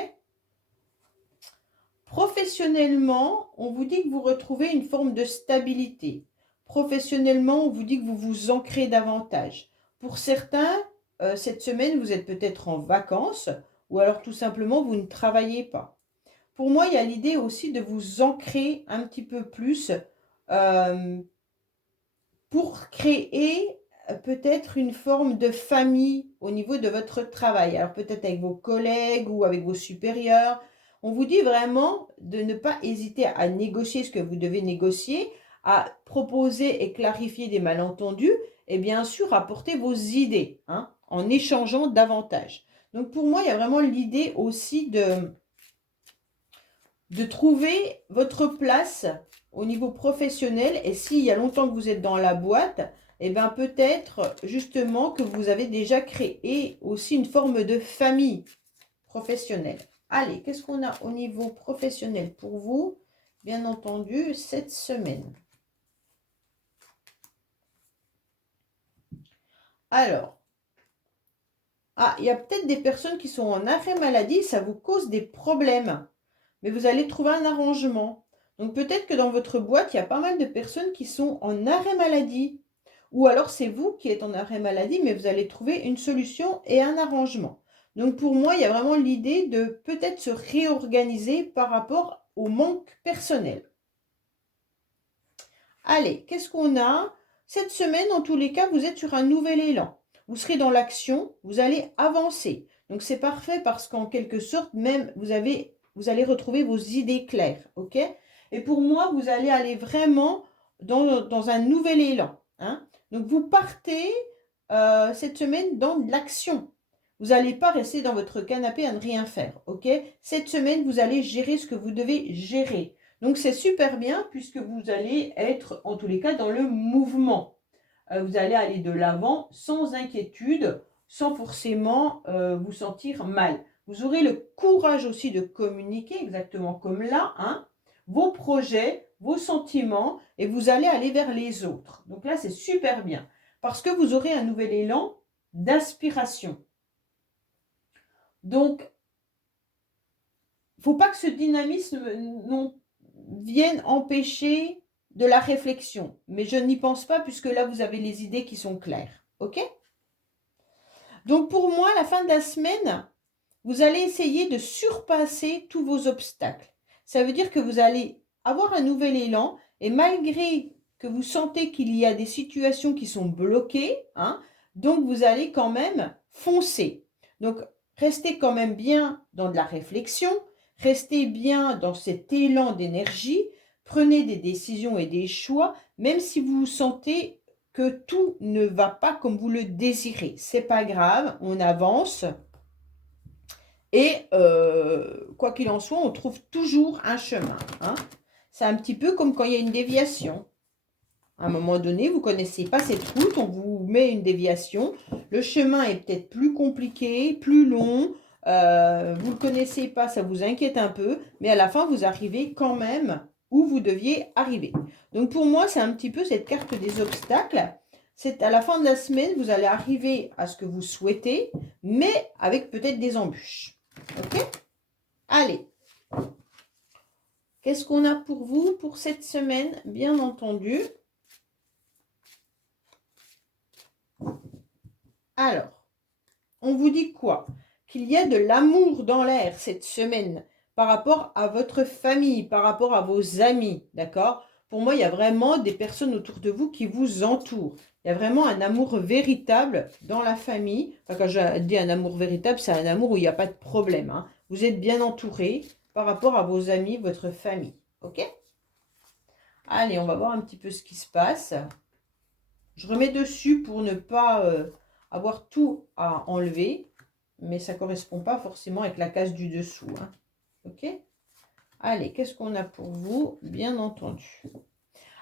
Professionnellement, on vous dit que vous retrouvez une forme de stabilité. Professionnellement, on vous dit que vous vous ancrez davantage. Pour certains, cette semaine, vous êtes peut-être en vacances ou alors tout simplement, vous ne travaillez pas. Pour moi, il y a l'idée aussi de vous ancrer un petit peu plus euh, pour créer peut-être une forme de famille au niveau de votre travail. Alors peut-être avec vos collègues ou avec vos supérieurs. On vous dit vraiment de ne pas hésiter à négocier ce que vous devez négocier, à proposer et clarifier des malentendus et bien sûr apporter vos idées, hein, en échangeant davantage. Donc pour moi, il y a vraiment l'idée aussi de trouver votre place au niveau professionnel. Et s'il y a longtemps que vous êtes dans la boîte, et bien peut-être justement que vous avez déjà créé aussi une forme de famille professionnelle. Allez, qu'est-ce qu'on a au niveau professionnel pour vous? Bien entendu, cette semaine. Alors, Ah, il y a peut-être des personnes qui sont en arrêt maladie, ça vous cause des problèmes. Mais vous allez trouver un arrangement. Donc peut-être que dans votre boîte, il y a pas mal de personnes qui sont en arrêt maladie. Ou alors c'est vous qui êtes en arrêt maladie, mais vous allez trouver une solution et un arrangement. Donc pour moi, il y a vraiment l'idée de peut-être se réorganiser par rapport au manque personnel. Allez, qu'est-ce qu'on a? Cette semaine, en tous les cas, vous êtes sur un nouvel élan. Vous serez dans l'action, vous allez avancer. Donc c'est parfait parce qu'en quelque sorte, même vous allez retrouver vos idées claires, ok? Et pour moi, vous allez aller vraiment dans un nouvel élan, hein? Donc vous partez cette semaine dans l'action. Vous n'allez pas rester dans votre canapé à ne rien faire, ok? Cette semaine, vous allez gérer ce que vous devez gérer. Donc c'est super bien puisque vous allez être en tous les cas dans le mouvement. Vous allez aller de l'avant sans inquiétude, sans forcément vous sentir mal. Vous aurez le courage aussi de communiquer, exactement comme là, hein, vos projets, vos sentiments, et vous allez aller vers les autres. Donc là, c'est super bien parce que vous aurez un nouvel élan d'aspiration. Donc, il ne faut pas que ce dynamisme vienne empêcher de la réflexion. Mais je n'y pense pas puisque là, vous avez les idées qui sont claires. OK? Donc, pour moi, à la fin de la semaine, vous allez essayer de surpasser tous vos obstacles. Ça veut dire que vous allez avoir un nouvel élan et malgré que vous sentez qu'il y a des situations qui sont bloquées, hein, donc vous allez quand même foncer. Donc, restez quand même bien dans de la réflexion, restez bien dans cet élan d'énergie, prenez des décisions et des choix, même si vous sentez que tout ne va pas comme vous le désirez. C'est pas grave, on avance. Et quoi qu'il en soit, on trouve toujours un chemin, hein. C'est un petit peu comme quand il y a une déviation. À un moment donné, vous ne connaissez pas cette route, on vous met une déviation. Le chemin est peut-être plus compliqué, plus long. Vous ne le connaissez pas, ça vous inquiète un peu. Mais à la fin, vous arrivez quand même où vous deviez arriver. Donc pour moi, c'est un petit peu cette carte des obstacles. C'est à la fin de la semaine, vous allez arriver à ce que vous souhaitez, mais avec peut-être des embûches. Ok? Allez. Qu'est-ce qu'on a pour vous pour cette semaine? Bien entendu. Alors, on vous dit quoi? Qu'il y a de l'amour dans l'air cette semaine par rapport à votre famille, par rapport à vos amis, d'accord? Pour moi, il y a vraiment des personnes autour de vous qui vous entourent. Il y a vraiment un amour véritable dans la famille. Enfin, quand je dis un amour véritable, c'est un amour où il n'y a pas de problème, hein. Vous êtes bien entouré par rapport à vos amis, votre famille. Ok? Allez, on va voir un petit peu ce qui se passe. Je remets dessus pour ne pas avoir tout à enlever, mais ça ne correspond pas forcément avec la case du dessous, hein. Ok? Allez, qu'est-ce qu'on a pour vous? Bien entendu.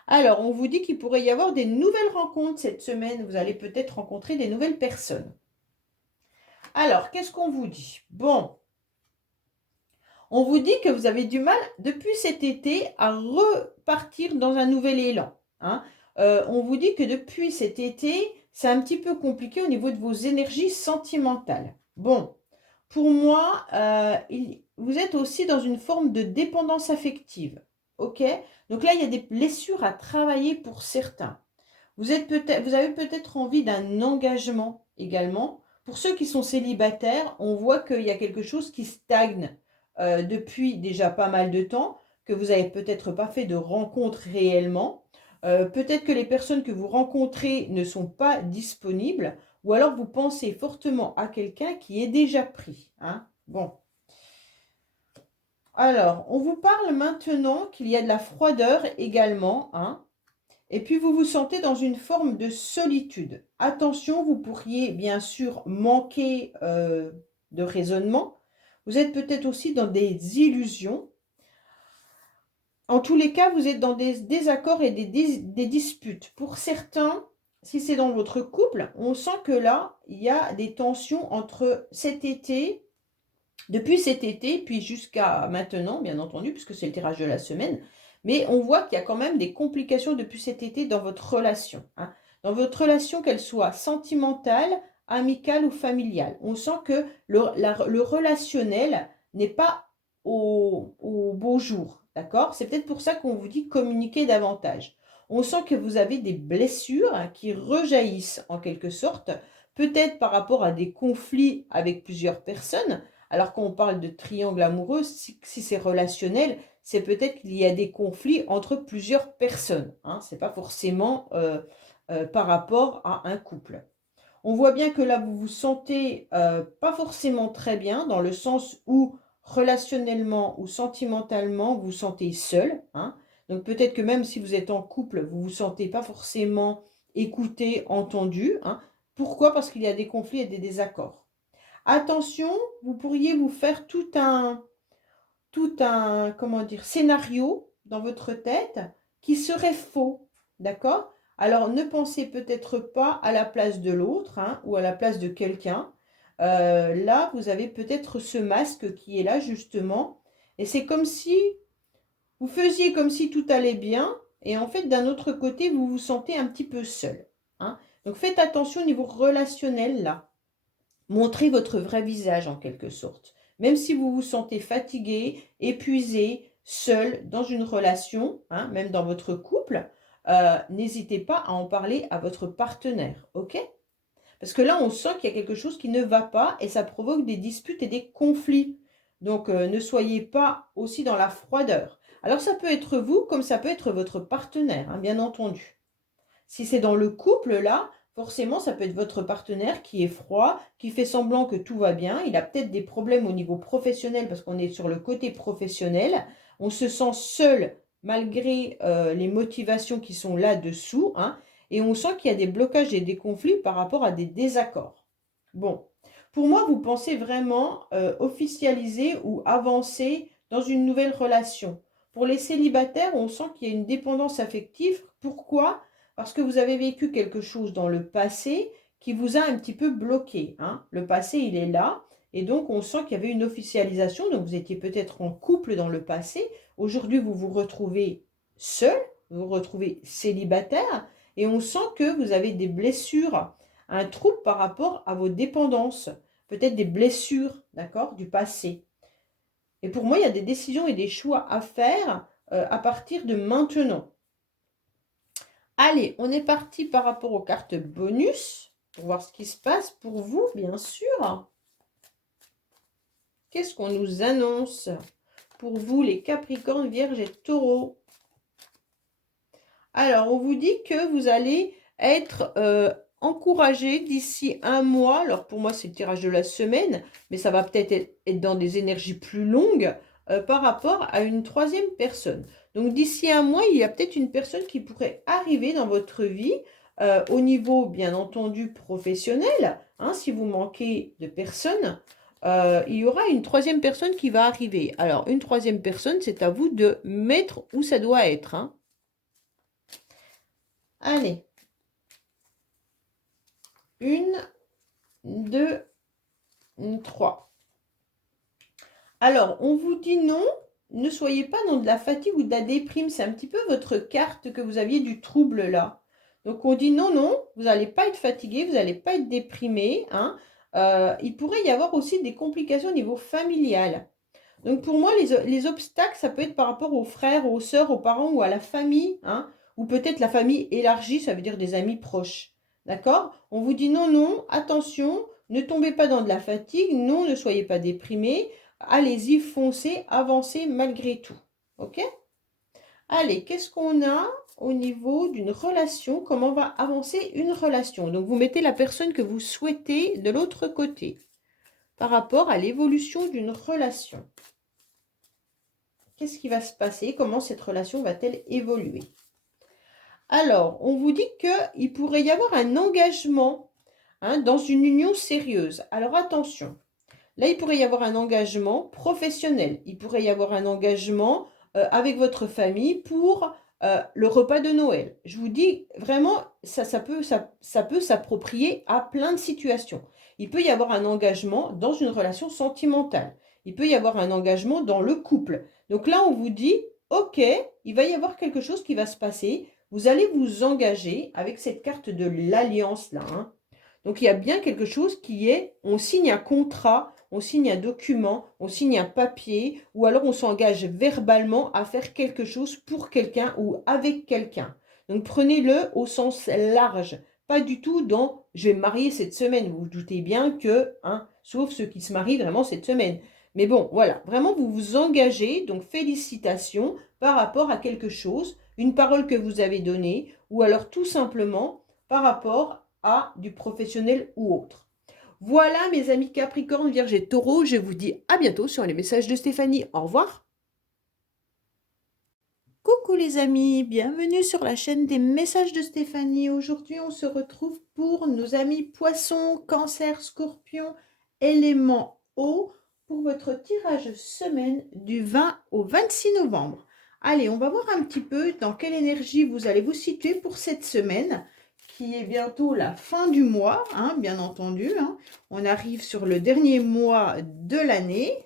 Alors, on vous dit qu'il pourrait y avoir des nouvelles rencontres cette semaine. Vous allez peut-être rencontrer des nouvelles personnes. Alors, qu'est-ce qu'on vous dit? Bon, on vous dit que vous avez du mal depuis cet été à repartir dans un nouvel élan, hein. On vous dit que depuis cet été, c'est un petit peu compliqué au niveau de vos énergies sentimentales. Bon, pour moi, vous êtes aussi dans une forme de dépendance affective. Ok? Donc là, il y a des blessures à travailler pour certains. Vous avez peut-être envie d'un engagement également. Pour ceux qui sont célibataires, on voit qu'il y a quelque chose qui stagne depuis déjà pas mal de temps, que vous n'avez peut-être pas fait de rencontres réellement. Peut-être que les personnes que vous rencontrez ne sont pas disponibles, ou alors vous pensez fortement à quelqu'un qui est déjà pris, hein. Bon. Alors, on vous parle maintenant qu'il y a de la froideur également, hein. Et puis, vous vous sentez dans une forme de solitude. Attention, vous pourriez bien sûr manquer de raisonnement. Vous êtes peut-être aussi dans des illusions. En tous les cas, vous êtes dans des désaccords et des disputes. Pour certains, si c'est dans votre couple, on sent que là, il y a des tensions entre cet été, depuis cet été, puis jusqu'à maintenant, bien entendu, puisque c'est le tirage de la semaine. Mais on voit qu'il y a quand même des complications depuis cet été dans votre relation, hein. Dans votre relation, qu'elle soit sentimentale, amical ou familial. On sent que le relationnel n'est pas au beau jour, d'accord? C'est peut-être pour ça qu'on vous dit communiquer davantage. On sent que vous avez des blessures qui rejaillissent en quelque sorte, peut-être par rapport à des conflits avec plusieurs personnes. Alors quand on parle de triangle amoureux, si c'est relationnel, c'est peut-être qu'il y a des conflits entre plusieurs personnes. Hein, ce n'est pas forcément par rapport à un couple. On voit bien que là, vous vous sentez pas forcément très bien, dans le sens où relationnellement ou sentimentalement, vous vous sentez seul. Hein. Donc peut-être que même si vous êtes en couple, vous ne vous sentez pas forcément écouté, entendu. Hein. Pourquoi? Parce qu'il y a des conflits et des désaccords. Attention, vous pourriez vous faire comment dire, scénario dans votre tête qui serait faux, d'accord? Alors, ne pensez peut-être pas à la place de l'autre hein, ou à la place de quelqu'un. Là, vous avez peut-être ce masque qui est là, justement. Et c'est comme si vous faisiez comme si tout allait bien. Et en fait, d'un autre côté, vous vous sentez un petit peu seul. Hein. Donc, faites attention au niveau relationnel, là. Montrez votre vrai visage, en quelque sorte. Même si vous vous sentez fatigué, épuisé, seul dans une relation, hein, même dans votre couple, n'hésitez pas à en parler à votre partenaire, ok? Parce que là, on sent qu'il y a quelque chose qui ne va pas et ça provoque des disputes et des conflits. Donc, ne soyez pas aussi dans la froideur. Alors, ça peut être vous comme ça peut être votre partenaire, hein, bien entendu. Si c'est dans le couple, là, forcément, ça peut être votre partenaire qui est froid, qui fait semblant que tout va bien. Il a peut-être des problèmes au niveau professionnel parce qu'on est sur le côté professionnel. On se sent seul malgré les motivations qui sont là-dessous. Hein, et on sent qu'il y a des blocages et des conflits par rapport à des désaccords. Bon, pour moi, vous pensez vraiment officialiser ou avancer dans une nouvelle relation. Pour les célibataires, on sent qu'il y a une dépendance affective. Pourquoi? Parce que vous avez vécu quelque chose dans le passé qui vous a un petit peu bloqué. Hein. Le passé, il est là. Et donc, on sent qu'il y avait une officialisation. Donc, vous étiez peut-être en couple dans le passé. Aujourd'hui, vous vous retrouvez seul. Vous vous retrouvez célibataire. Et on sent que vous avez des blessures, un trouble par rapport à vos dépendances. Peut-être des blessures, d'accord, du passé. Et pour moi, il y a des décisions et des choix à faire à partir de maintenant. Allez, on est parti par rapport aux cartes bonus, pour voir ce qui se passe pour vous, bien sûr. Qu'est-ce qu'on nous annonce pour vous, les Capricornes, Vierges et Taureaux? Alors, on vous dit que vous allez être encouragé d'ici un mois. Alors, pour moi, c'est le tirage de la semaine, mais ça va peut-être être dans des énergies plus longues par rapport à une troisième personne. Donc, d'ici un mois, il y a peut-être une personne qui pourrait arriver dans votre vie au niveau, bien entendu, professionnel. Hein, si vous manquez de personnes, il y aura une troisième personne qui va arriver. Alors, une troisième personne, c'est à vous de mettre où ça doit être. Hein. Allez. 1, 2, 3. Alors, on vous dit non. Ne soyez pas dans de la fatigue ou de la déprime. C'est un petit peu votre carte que vous aviez du trouble là. Donc, on dit non, non, vous n'allez pas être fatigué, vous n'allez pas être déprimé. Hein. Il pourrait y avoir aussi des complications au niveau familial. Donc, pour moi, les obstacles, ça peut être par rapport aux frères, aux sœurs, aux parents ou à la famille. Hein, ou peut-être la famille élargie, ça veut dire des amis proches. D'accord? On vous dit non, non, attention, ne tombez pas dans de la fatigue, non, ne soyez pas déprimés. Allez-y, foncez, avancez malgré tout. Ok? Allez, qu'est-ce qu'on a au niveau d'une relation? Comment va avancer une relation? Donc, vous mettez la personne que vous souhaitez de l'autre côté par rapport à l'évolution d'une relation. Qu'est-ce qui va se passer? Comment cette relation va-t-elle évoluer? Alors, on vous dit qu'il pourrait y avoir un engagement hein, dans une union sérieuse. Alors, attention. Là, il pourrait y avoir un engagement professionnel. Il pourrait y avoir un engagement avec votre famille pour le repas de Noël. Je vous dis, vraiment, ça peut s'approprier à plein de situations. Il peut y avoir un engagement dans une relation sentimentale. Il peut y avoir un engagement dans le couple. Donc là, on vous dit, ok, il va y avoir quelque chose qui va se passer. Vous allez vous engager avec cette carte de l'alliance là. Hein. Donc, il y a bien quelque chose qui est, on signe un contrat, on signe un document, on signe un papier, ou alors on s'engage verbalement à faire quelque chose pour quelqu'un ou avec quelqu'un. Donc, prenez-le au sens large, pas du tout dans « je vais me marier cette semaine ». Vous vous doutez bien que, hein, sauf ceux qui se marient vraiment cette semaine. Mais bon, voilà, vraiment vous vous engagez, donc félicitations par rapport à quelque chose, une parole que vous avez donnée, ou alors tout simplement par rapport à du professionnel ou autre. Voilà mes amis Capricorne, Vierge et Taureau, je vous dis à bientôt sur les messages de Stéphanie. Au revoir. Coucou les amis, bienvenue sur la chaîne des messages de Stéphanie. Aujourd'hui, on se retrouve pour nos amis Poissons, Cancer, Scorpion, élément eau pour votre tirage semaine du 20 au 26 novembre. Allez, on va voir un petit peu dans quelle énergie vous allez vous situer pour cette semaine qui est bientôt la fin du mois, hein, bien entendu. Hein. On arrive sur le dernier mois de l'année.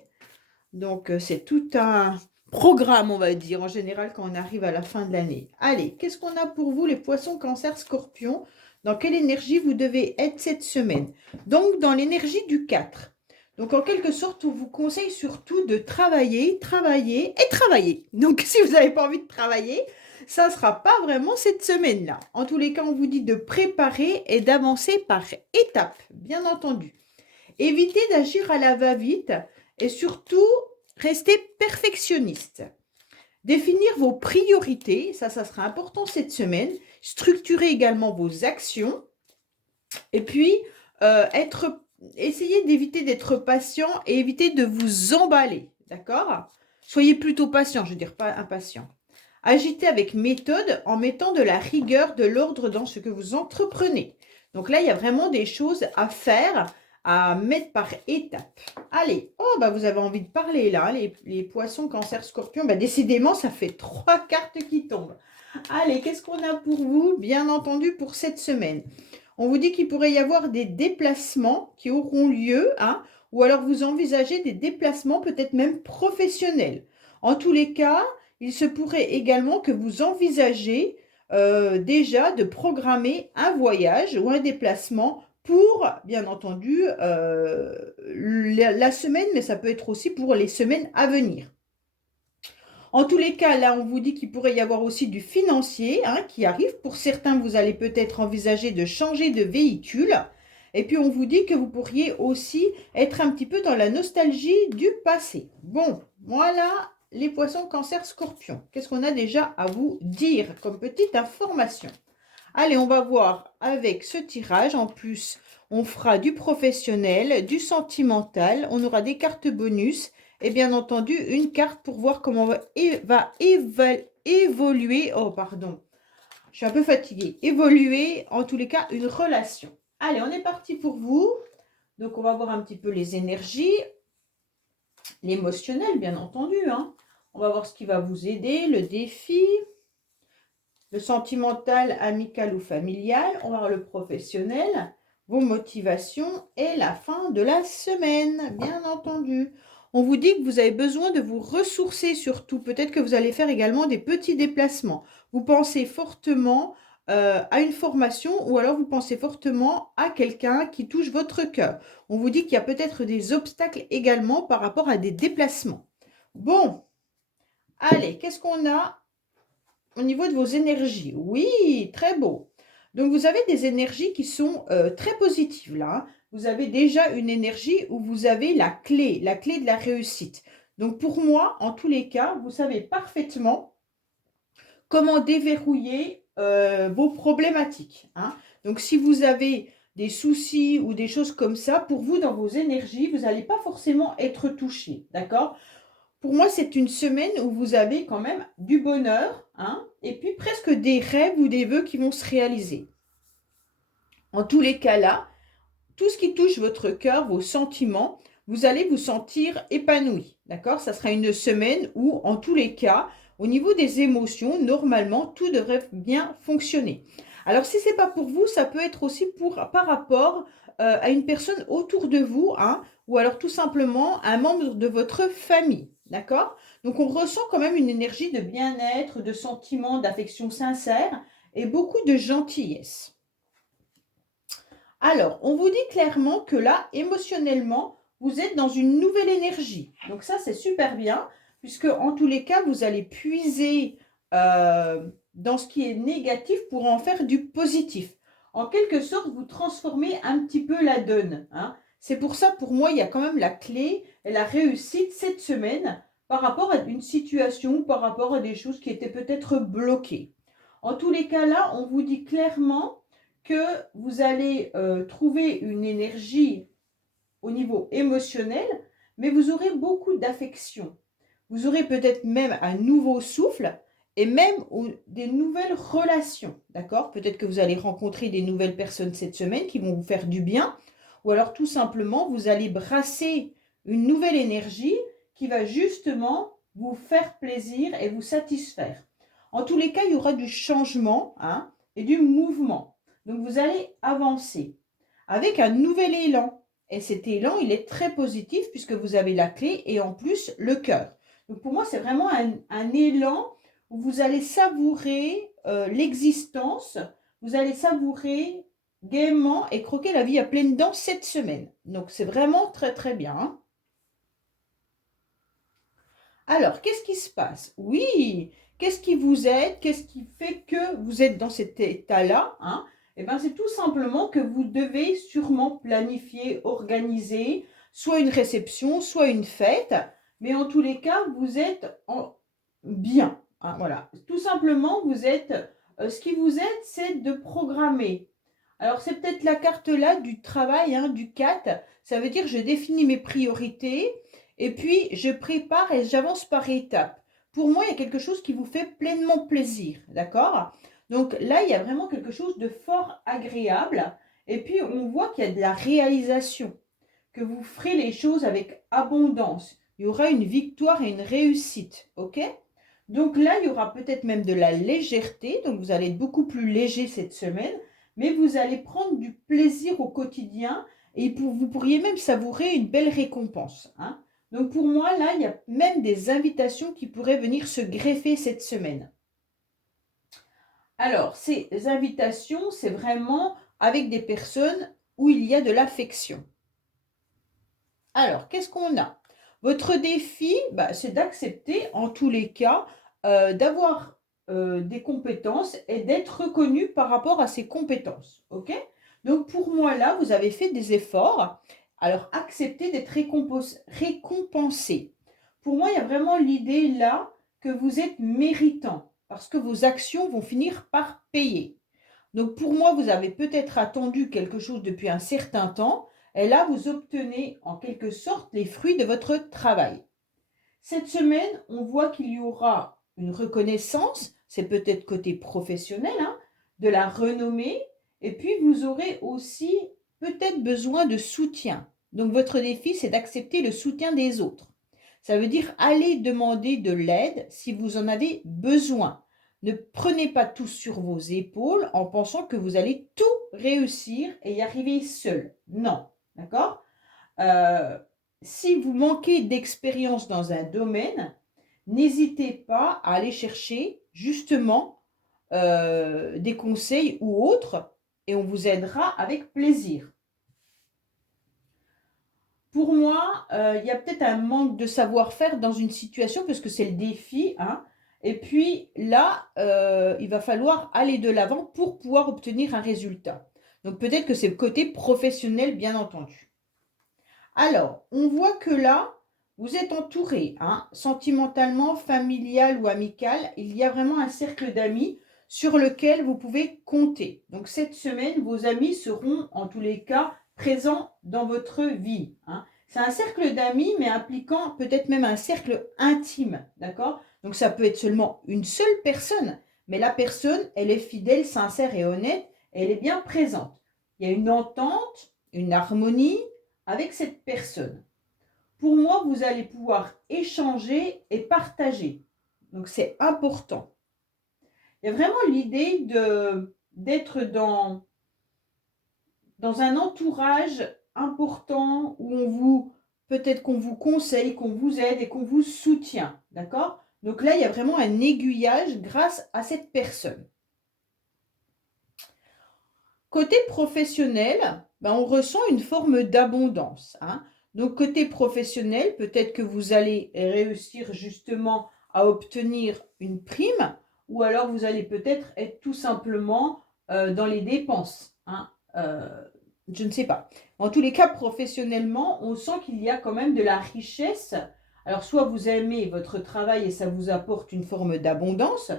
Donc, c'est tout un programme, on va dire, en général, quand on arrive à la fin de l'année. Allez, qu'est-ce qu'on a pour vous, les poissons, cancer, scorpions? Dans quelle énergie vous devez être cette semaine? Donc, dans l'énergie du 4. Donc, en quelque sorte, on vous conseille surtout de travailler, travailler et travailler. Donc, si vous n'avez pas envie de travailler, ça ne sera pas vraiment cette semaine-là. En tous les cas, on vous dit de préparer et d'avancer par étapes, bien entendu. Évitez d'agir à la va-vite et surtout, restez perfectionniste. Définir vos priorités, ça sera important cette semaine. Structurer également vos actions. Et puis, essayez d'éviter d'être patient et éviter de vous emballer. D'accord? Soyez plutôt patient, je veux dire pas impatient. Agitez avec méthode en mettant de la rigueur, de l'ordre dans ce que vous entreprenez. Donc là, il y a vraiment des choses à faire, à mettre par étapes. Allez, oh bah vous avez envie de parler là, les poissons, cancer, scorpion. Bah décidément, ça fait 3 cartes qui tombent. Allez, qu'est-ce qu'on a pour vous? Bien entendu, pour cette semaine. On vous dit qu'il pourrait y avoir des déplacements qui auront lieu, hein, ou alors vous envisagez des déplacements peut-être même professionnels. En tous les cas, il se pourrait également que vous envisagez déjà de programmer un voyage ou un déplacement pour, bien entendu, la semaine, mais ça peut être aussi pour les semaines à venir. En tous les cas, là, on vous dit qu'il pourrait y avoir aussi du financier hein, qui arrive. Pour certains, vous allez peut-être envisager de changer de véhicule. Et puis, on vous dit que vous pourriez aussi être un petit peu dans la nostalgie du passé. Bon, voilà les poissons, cancer, scorpion. Qu'est-ce qu'on a déjà à vous dire comme petite information? Allez, on va voir avec ce tirage. En plus, on fera du professionnel, du sentimental. On aura des cartes bonus et bien entendu une carte pour voir comment va évoluer. Oh, pardon. Je suis un peu fatiguée. Évoluer, en tous les cas, une relation. Allez, on est parti pour vous. Donc, on va voir un petit peu les énergies. L'émotionnel, bien entendu. Hein. On va voir ce qui va vous aider, le défi. Le sentimental, amical ou familial, on va voir le professionnel, vos motivations et la fin de la semaine, bien entendu. On vous dit que vous avez besoin de vous ressourcer surtout. Peut-être que vous allez faire également des petits déplacements. Vous pensez fortement à une formation ou alors vous pensez fortement à quelqu'un qui touche votre cœur. On vous dit qu'il y a peut-être des obstacles également par rapport à des déplacements. Bon, allez, qu'est-ce qu'on a au niveau de vos énergies? Oui, très beau. Donc, vous avez des énergies qui sont très positives là. Hein. Vous avez déjà une énergie où vous avez la clé de la réussite. Donc, pour moi, en tous les cas, vous savez parfaitement comment déverrouiller vos problématiques. Hein. Donc, si vous avez des soucis ou des choses comme ça, pour vous, dans vos énergies, vous n'allez pas forcément être touché. D'accord? Pour moi, c'est une semaine où vous avez quand même du bonheur, hein, et puis presque des rêves ou des vœux qui vont se réaliser. En tous les cas là, tout ce qui touche votre cœur, vos sentiments, vous allez vous sentir épanoui, d'accord? Ça sera une semaine où, en tous les cas, au niveau des émotions, normalement, tout devrait bien fonctionner. Alors, si ce n'est pas pour vous, ça peut être aussi par rapport à une personne autour de vous, hein, ou alors tout simplement un membre de votre famille. D'accord? Donc, on ressent quand même une énergie de bien-être, de sentiment, d'affection sincère et beaucoup de gentillesse. Alors, on vous dit clairement que là, émotionnellement, vous êtes dans une nouvelle énergie. Donc ça, c'est super bien, puisque en tous les cas, vous allez puiser dans ce qui est négatif pour en faire du positif. En quelque sorte, vous transformez un petit peu la donne, hein. C'est pour ça, pour moi, il y a quand même la clé et la réussite cette semaine par rapport à une situation, par rapport à des choses qui étaient peut-être bloquées. En tous les cas, là, on vous dit clairement que vous allez trouver une énergie au niveau émotionnel, mais vous aurez beaucoup d'affection. Vous aurez peut-être même un nouveau souffle et même des nouvelles relations, d'accord? Peut-être que vous allez rencontrer des nouvelles personnes cette semaine qui vont vous faire du bien, ou alors tout simplement, vous allez brasser une nouvelle énergie qui va justement vous faire plaisir et vous satisfaire. En tous les cas, il y aura du changement, hein, et du mouvement. Donc, vous allez avancer avec un nouvel élan. Et cet élan, il est très positif puisque vous avez la clé et en plus le cœur. Donc, pour moi, c'est vraiment un élan où vous allez savourer l'existence, vous allez savourer gaiement et croquer la vie à pleines dents cette semaine. Donc, c'est vraiment très, très bien, hein. Alors, qu'est-ce qui se passe? Oui, qu'est-ce qui vous aide? Qu'est-ce qui fait que vous êtes dans cet état-là, hein? Eh bien, c'est tout simplement que vous devez sûrement planifier, organiser, soit une réception, soit une fête, mais en tous les cas, vous êtes bien, hein, voilà. Tout simplement, vous êtes, ce qui vous aide, c'est de programmer. Alors, c'est peut-être la carte là du travail, hein, du 4. Ça veut dire je définis mes priorités et puis je prépare et j'avance par étapes. Pour moi, il y a quelque chose qui vous fait pleinement plaisir, d'accord? Donc là, il y a vraiment quelque chose de fort agréable. Et puis, on voit qu'il y a de la réalisation, que vous ferez les choses avec abondance. Il y aura une victoire et une réussite, ok? Donc là, il y aura peut-être même de la légèreté, donc vous allez être beaucoup plus léger cette semaine, mais vous allez prendre du plaisir au quotidien et vous pourriez même savourer une belle récompense, hein. Donc pour moi, là, il y a même des invitations qui pourraient venir se greffer cette semaine. Alors, ces invitations, c'est vraiment avec des personnes où il y a de l'affection. Alors, qu'est-ce qu'on a? Votre défi, c'est d'accepter en tous les cas d'avoir des compétences et d'être reconnu par rapport à ces compétences. Ok? Donc pour moi, là, vous avez fait des efforts. Alors, acceptez d'être récompensé. Pour moi, il y a vraiment l'idée là que vous êtes méritant parce que vos actions vont finir par payer. Donc pour moi, vous avez peut-être attendu quelque chose depuis un certain temps et là, vous obtenez en quelque sorte les fruits de votre travail. Cette semaine, on voit qu'il y aura une reconnaissance, c'est peut-être côté professionnel, hein, de la renommée, et puis vous aurez aussi peut-être besoin de soutien. Donc votre défi, c'est d'accepter le soutien des autres. Ça veut dire aller demander de l'aide si vous en avez besoin. Ne prenez pas tout sur vos épaules en pensant que vous allez tout réussir et y arriver seul. Non, d'accord? Si vous manquez d'expérience dans un domaine, n'hésitez pas à aller chercher justement des conseils ou autres et on vous aidera avec plaisir. Pour moi, il y a peut-être un manque de savoir-faire dans une situation parce que c'est le défi, hein. Et puis là, il va falloir aller de l'avant pour pouvoir obtenir un résultat. Donc peut-être que c'est le côté professionnel, bien entendu. Alors, on voit que là, vous êtes entouré, hein, sentimentalement, familial ou amical. Il y a vraiment un cercle d'amis sur lequel vous pouvez compter. Donc cette semaine, vos amis seront en tous les cas présents dans votre vie, hein. C'est un cercle d'amis, mais impliquant peut-être même un cercle intime, d'accord? Donc ça peut être seulement une seule personne, mais la personne, elle est fidèle, sincère et honnête, et elle est bien présente. Il y a une entente, une harmonie avec cette personne. Pour moi, vous allez pouvoir échanger et partager. Donc, c'est important. Il y a vraiment l'idée d'être dans un entourage important où peut-être qu'on vous conseille, qu'on vous aide et qu'on vous soutient. D'accord? Donc là, il y a vraiment un aiguillage grâce à cette personne. Côté professionnel, ben, on ressent une forme d'abondance, hein. Donc, côté professionnel, peut-être que vous allez réussir justement à obtenir une prime, ou alors vous allez peut-être être tout simplement dans les dépenses, hein. Je ne sais pas. En tous les cas, professionnellement, on sent qu'il y a quand même de la richesse. Alors, soit vous aimez votre travail et ça vous apporte une forme d'abondance,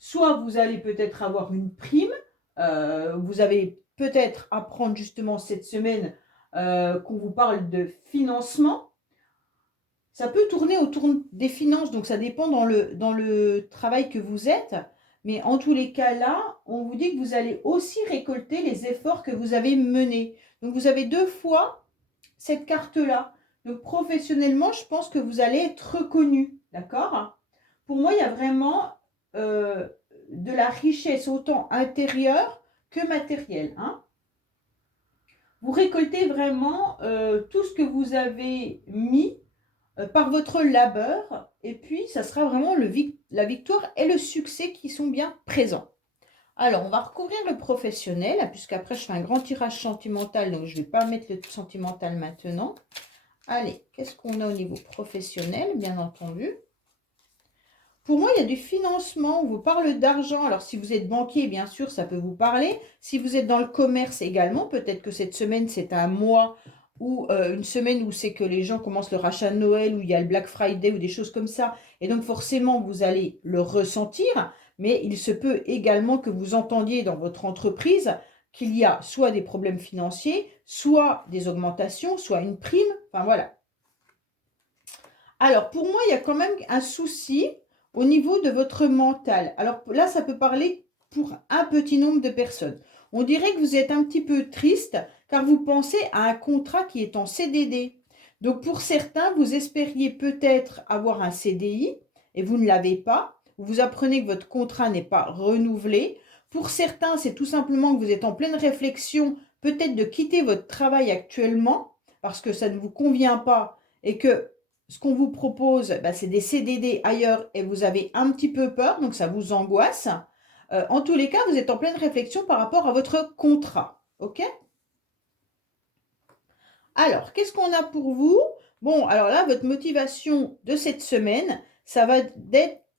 soit vous allez peut-être avoir une prime. Vous avez peut-être apprendre justement cette semaine qu'on vous parle de financement. Ça peut tourner autour des finances, donc ça dépend dans le travail que vous êtes. Mais en tous les cas, là, on vous dit que vous allez aussi récolter les efforts que vous avez menés. Donc, vous avez 2 fois cette carte-là. Donc, professionnellement, je pense que vous allez être reconnu. D'accord? Pour moi, il y a vraiment euh, de la richesse autant intérieure que matérielle, hein. Vous récoltez vraiment tout ce que vous avez mis par votre labeur, et puis ça sera vraiment la victoire et le succès qui sont bien présents. Alors, on va recouvrir le professionnel, puisqu'après je fais un grand tirage sentimental, donc je ne vais pas mettre le sentimental maintenant. Allez, qu'est-ce qu'on a au niveau professionnel, bien entendu? Pour moi, il y a du financement, on vous parle d'argent. Alors, si vous êtes banquier, bien sûr, ça peut vous parler. Si vous êtes dans le commerce également, peut-être que cette semaine, c'est un mois ou une semaine où c'est que les gens commencent le rachat de Noël, où il y a le Black Friday ou des choses comme ça. Et donc, forcément, vous allez le ressentir. Mais il se peut également que vous entendiez dans votre entreprise qu'il y a soit des problèmes financiers, soit des augmentations, soit une prime. Enfin, voilà. Alors, pour moi, il y a quand même un souci au niveau de votre mental. Alors là, ça peut parler pour un petit nombre de personnes. On dirait que vous êtes un petit peu triste car vous pensez à un contrat qui est en CDD. Donc, pour certains, vous espériez peut-être avoir un CDI et vous ne l'avez pas. Vous apprenez que votre contrat n'est pas renouvelé. Pour certains, c'est tout simplement que vous êtes en pleine réflexion, peut-être de quitter votre travail actuellement parce que ça ne vous convient pas et que ce qu'on vous propose, bah, c'est des CDD ailleurs et vous avez un petit peu peur, donc ça vous angoisse. En tous les cas, vous êtes en pleine réflexion par rapport à votre contrat. OK? Alors, qu'est-ce qu'on a pour vous? Bon, alors là, votre motivation de cette semaine, ça va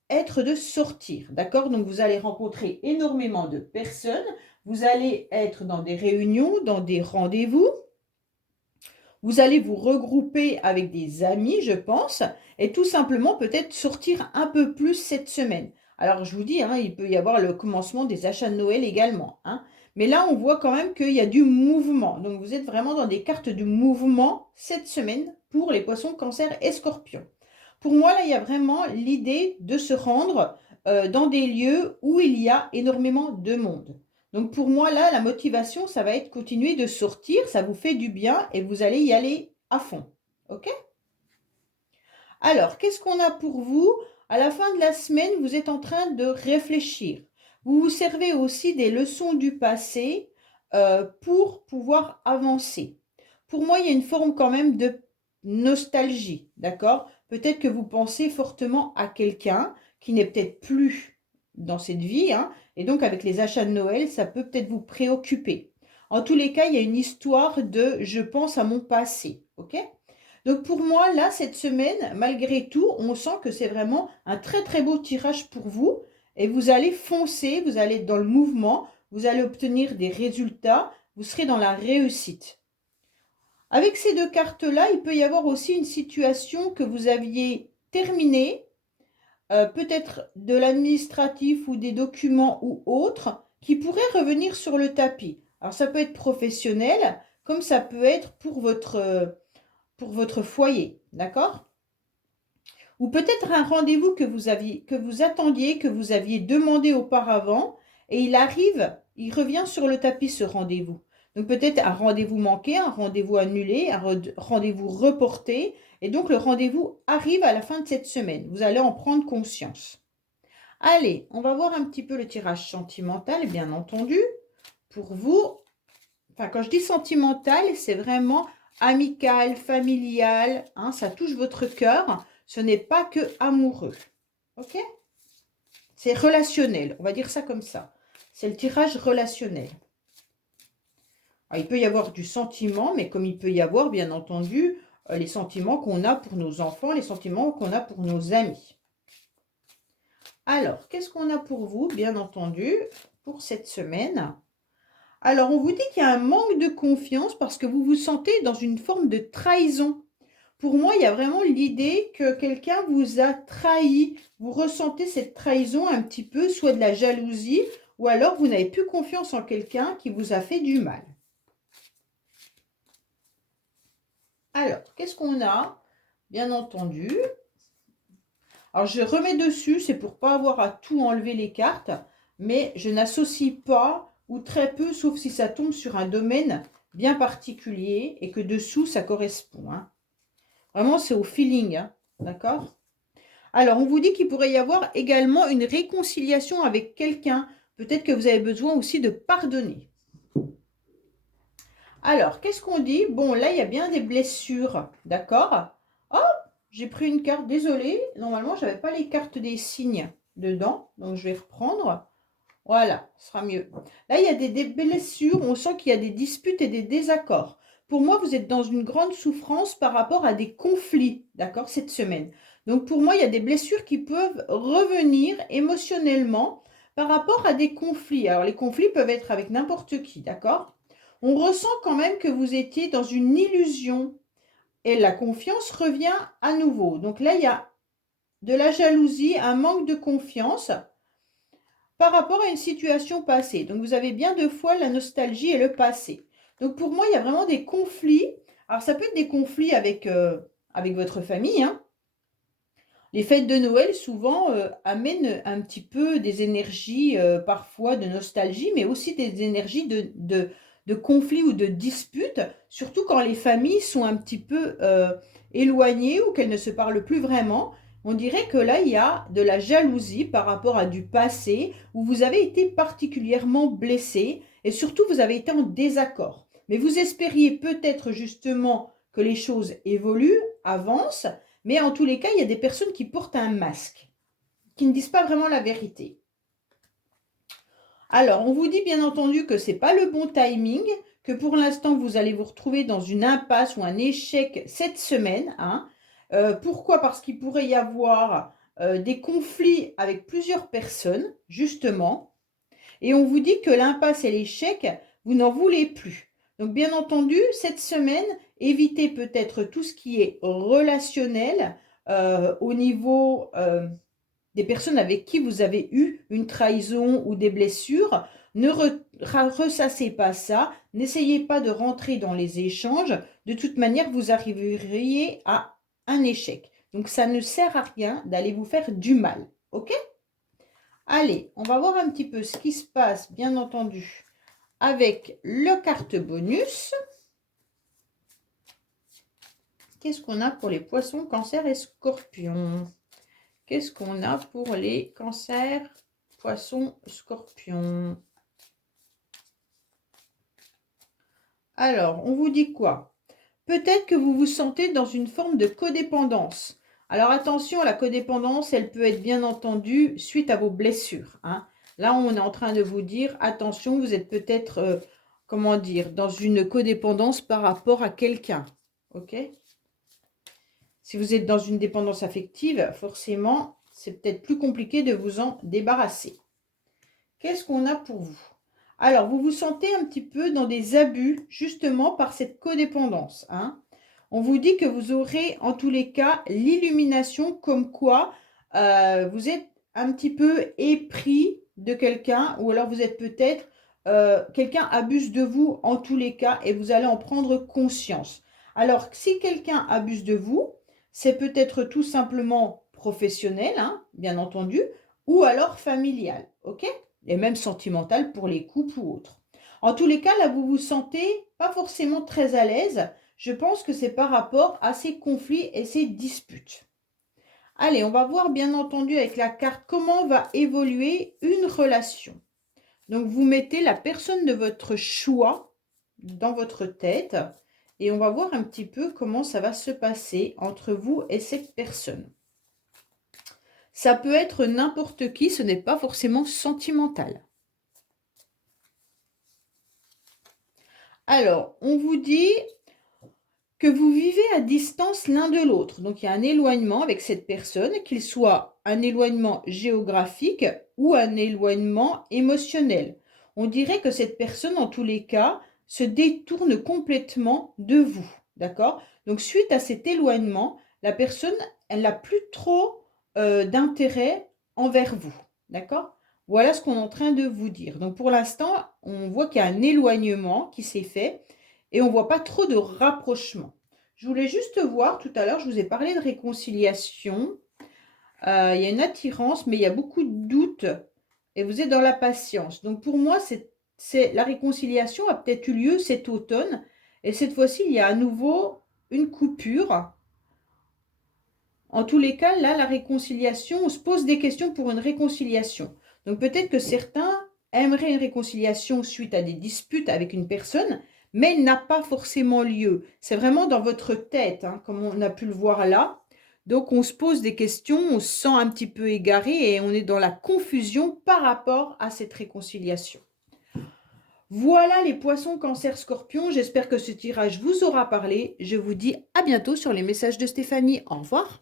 être de sortir. D'accord? Donc, vous allez rencontrer énormément de personnes. Vous allez être dans des réunions, dans des rendez-vous. Vous allez vous regrouper avec des amis, je pense, et tout simplement peut-être sortir un peu plus cette semaine. Alors, je vous dis, hein, il peut y avoir le commencement des achats de Noël également, hein. Mais là, on voit quand même qu'il y a du mouvement. Donc, vous êtes vraiment dans des cartes de mouvement cette semaine pour les poissons, cancer et scorpions. Pour moi, là, il y a vraiment l'idée de se rendre dans des lieux où il y a énormément de monde. Donc pour moi, là, la motivation, ça va être continuer de sortir, ça vous fait du bien et vous allez y aller à fond. OK? Alors, qu'est-ce qu'on a pour vous? À la fin de la semaine, vous êtes en train de réfléchir. Vous vous servez aussi des leçons du passé pour pouvoir avancer. Pour moi, il y a une forme quand même de nostalgie, d'accord? Peut-être que vous pensez fortement à quelqu'un qui n'est peut-être plus dans cette vie, hein, et donc avec les achats de Noël, ça peut peut-être vous préoccuper. En tous les cas, il y a une histoire de je pense à mon passé, ok? Donc pour moi, là, cette semaine, malgré tout, on sent que c'est vraiment un très très beau tirage pour vous et vous allez foncer, vous allez être dans le mouvement, vous allez obtenir des résultats, vous serez dans la réussite. Avec ces 2 cartes-là, il peut y avoir aussi une situation que vous aviez terminée, peut-être de l'administratif ou des documents ou autres, qui pourraient revenir sur le tapis. Alors ça peut être professionnel, comme ça peut être pour votre foyer, d'accord? Ou peut-être un rendez-vous que vous attendiez, que vous aviez demandé auparavant, et il revient sur le tapis ce rendez-vous. Donc peut-être un rendez-vous manqué, un rendez-vous annulé, un rendez-vous reporté, et donc le rendez-vous arrive à la fin de cette semaine. Vous allez en prendre conscience. Allez, on va voir un petit peu le tirage sentimental, bien entendu. Pour vous, enfin quand je dis sentimental, c'est vraiment amical, familial, hein, ça touche votre cœur. Ce n'est pas que amoureux. Ok? C'est relationnel. On va dire ça comme ça. C'est le tirage relationnel. Alors, il peut y avoir du sentiment, mais comme il peut y avoir, bien entendu, les sentiments qu'on a pour nos enfants, les sentiments qu'on a pour nos amis. Alors, qu'est-ce qu'on a pour vous, bien entendu, pour cette semaine? Alors, on vous dit qu'il y a un manque de confiance parce que vous vous sentez dans une forme de trahison. Pour moi, il y a vraiment l'idée que quelqu'un vous a trahi. Vous ressentez cette trahison un petit peu, soit de la jalousie, ou alors vous n'avez plus confiance en quelqu'un qui vous a fait du mal. Alors, qu'est-ce qu'on a? Bien entendu. Alors, je remets dessus, c'est pour pas avoir à tout enlever les cartes, mais je n'associe pas, ou très peu, sauf si ça tombe sur un domaine bien particulier et que dessous, ça correspond. Hein. Vraiment, c'est au feeling, hein, d'accord? Alors, on vous dit qu'il pourrait y avoir également une réconciliation avec quelqu'un. Peut-être que vous avez besoin aussi de pardonner. Alors, qu'est-ce qu'on dit? Bon, là, il y a bien des blessures, d'accord? Oh, j'ai pris une carte, désolée. Normalement, je n'avais pas les cartes des signes dedans, donc je vais reprendre. Voilà, ce sera mieux. Là, il y a des blessures, on sent qu'il y a des disputes et des désaccords. Pour moi, vous êtes dans une grande souffrance par rapport à des conflits, d'accord, cette semaine. Donc, pour moi, il y a des blessures qui peuvent revenir émotionnellement par rapport à des conflits. Alors, les conflits peuvent être avec n'importe qui, d'accord? On ressent quand même que vous étiez dans une illusion et la confiance revient à nouveau. Donc là, il y a de la jalousie, un manque de confiance par rapport à une situation passée. Donc, vous avez bien deux fois la nostalgie et le passé. Donc, pour moi, il y a vraiment des conflits. Alors, ça peut être des conflits avec, avec votre famille. Hein. Les fêtes de Noël, souvent, amènent un petit peu des énergies, parfois de nostalgie, mais aussi des énergies de conflits ou de disputes, surtout quand les familles sont un petit peu éloignées ou qu'elles ne se parlent plus vraiment. On dirait que là, il y a de la jalousie par rapport à du passé où vous avez été particulièrement blessé et surtout vous avez été en désaccord. Mais vous espériez peut-être justement que les choses évoluent, avancent, mais en tous les cas, il y a des personnes qui portent un masque, qui ne disent pas vraiment la vérité. Alors, on vous dit bien entendu que ce n'est pas le bon timing, que pour l'instant, vous allez vous retrouver dans une impasse ou un échec cette semaine. Hein. Pourquoi? Parce qu'il pourrait y avoir des conflits avec plusieurs personnes, justement. Et on vous dit que l'impasse et l'échec, vous n'en voulez plus. Donc, bien entendu, cette semaine, évitez peut-être tout ce qui est relationnel au niveau des personnes avec qui vous avez eu une trahison ou des blessures. Ne ressassez pas ça, n'essayez pas de rentrer dans les échanges. De toute manière, vous arriveriez à un échec. Donc, ça ne sert à rien d'aller vous faire du mal. OK ? Allez, on va voir un petit peu ce qui se passe, bien entendu, avec le carte bonus. Qu'est-ce qu'on a pour les poissons, cancers et scorpions? Qu'est-ce qu'on a pour les cancers, poissons, scorpions? Alors, on vous dit quoi? Peut-être que vous vous sentez dans une forme de codépendance. Alors attention, la codépendance, elle peut être bien entendu suite à vos blessures. Hein. Là, on est en train de vous dire, attention, vous êtes peut-être, comment dire, dans une codépendance par rapport à quelqu'un. Ok? Si vous êtes dans une dépendance affective, forcément, c'est peut-être plus compliqué de vous en débarrasser. Qu'est-ce qu'on a pour vous? Alors, vous vous sentez un petit peu dans des abus, justement, par cette codépendance. Hein. On vous dit que vous aurez, en tous les cas, l'illumination comme quoi vous êtes un petit peu épris de quelqu'un ou alors vous êtes peut-être, quelqu'un abuse de vous en tous les cas et vous allez en prendre conscience. Alors, si quelqu'un abuse de vous, c'est peut-être tout simplement professionnel, hein, bien entendu, ou alors familial, ok? Et même sentimental pour les couples ou autres. En tous les cas, là, vous vous sentez pas forcément très à l'aise. Je pense que c'est par rapport à ces conflits et ces disputes. Allez, on va voir bien entendu avec la carte comment va évoluer une relation. Donc, vous mettez la personne de votre choix dans votre tête et on va voir un petit peu comment ça va se passer entre vous et cette personne. Ça peut être n'importe qui, ce n'est pas forcément sentimental. Alors, on vous dit que vous vivez à distance l'un de l'autre. Donc, il y a un éloignement avec cette personne, qu'il soit un éloignement géographique ou un éloignement émotionnel. On dirait que cette personne, en tous les cas, se détourne complètement de vous. D'accord? Donc, suite à cet éloignement, la personne, elle n'a plus trop d'intérêt envers vous. D'accord? Voilà ce qu'on est en train de vous dire. Donc, pour l'instant, on voit qu'il y a un éloignement qui s'est fait et on ne voit pas trop de rapprochement. Je voulais juste voir, tout à l'heure, je vous ai parlé de réconciliation. Il y a une attirance, mais il y a beaucoup de doutes et vous êtes dans la patience. Donc pour moi, la réconciliation a peut-être eu lieu cet automne et cette fois-ci, il y a à nouveau une coupure. En tous les cas, là, la réconciliation, on se pose des questions pour une réconciliation. Donc peut-être que certains aimeraient une réconciliation suite à des disputes avec une personne, mais elle n'a pas forcément lieu. C'est vraiment dans votre tête, hein, comme on a pu le voir là. Donc on se pose des questions, on se sent un petit peu égaré et on est dans la confusion par rapport à cette réconciliation. Voilà les poissons, cancer, scorpion. J'espère que ce tirage vous aura parlé. Je vous dis à bientôt sur les messages de Stéphanie. Au revoir.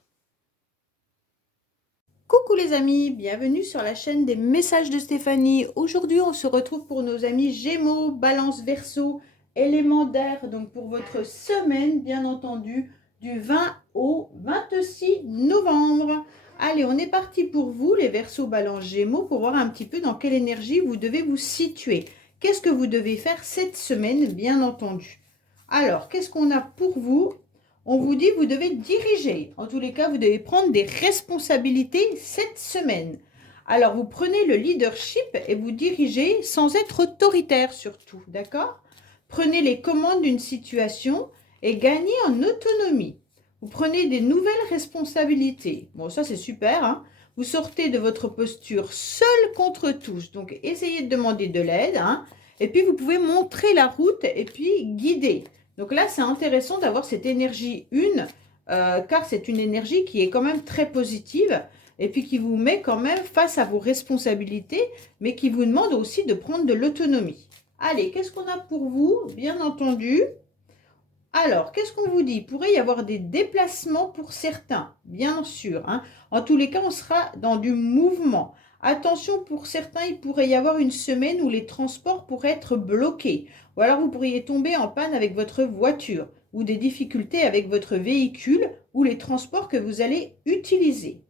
Coucou les amis, bienvenue sur la chaîne des messages de Stéphanie. Aujourd'hui, on se retrouve pour nos amis Gémeaux, Balance, Verseau, élément d'air. Donc pour votre semaine, bien entendu, du 20 au 26 novembre. Allez, on est parti pour vous, les Verseaux, Balance, Gémeaux, pour voir un petit peu dans quelle énergie vous devez vous situer. Qu'est-ce que vous devez faire cette semaine, bien entendu. Alors, qu'est-ce qu'on a pour vous? On vous dit vous devez diriger. En tous les cas, vous devez prendre des responsabilités cette semaine. Alors, vous prenez le leadership et vous dirigez sans être autoritaire surtout, d'accord? Prenez les commandes d'une situation et gagnez en autonomie. Vous prenez des nouvelles responsabilités. Bon, ça c'est super, hein? Vous sortez de votre posture seul contre tous. Donc, essayez de demander de l'aide, hein? Et puis, vous pouvez montrer la route et puis guider. Donc là, c'est intéressant d'avoir cette énergie 1, car c'est une énergie qui est quand même très positive et puis qui vous met quand même face à vos responsabilités, mais qui vous demande aussi de prendre de l'autonomie. Allez, qu'est-ce qu'on a pour vous? Bien entendu. Alors, qu'est-ce qu'on vous dit? Il pourrait y avoir des déplacements pour certains, bien sûr, hein. En tous les cas, on sera dans du mouvement. Attention, pour certains, il pourrait y avoir une semaine où les transports pourraient être bloqués. Ou alors, vous pourriez tomber en panne avec votre voiture ou des difficultés avec votre véhicule ou les transports que vous allez utiliser.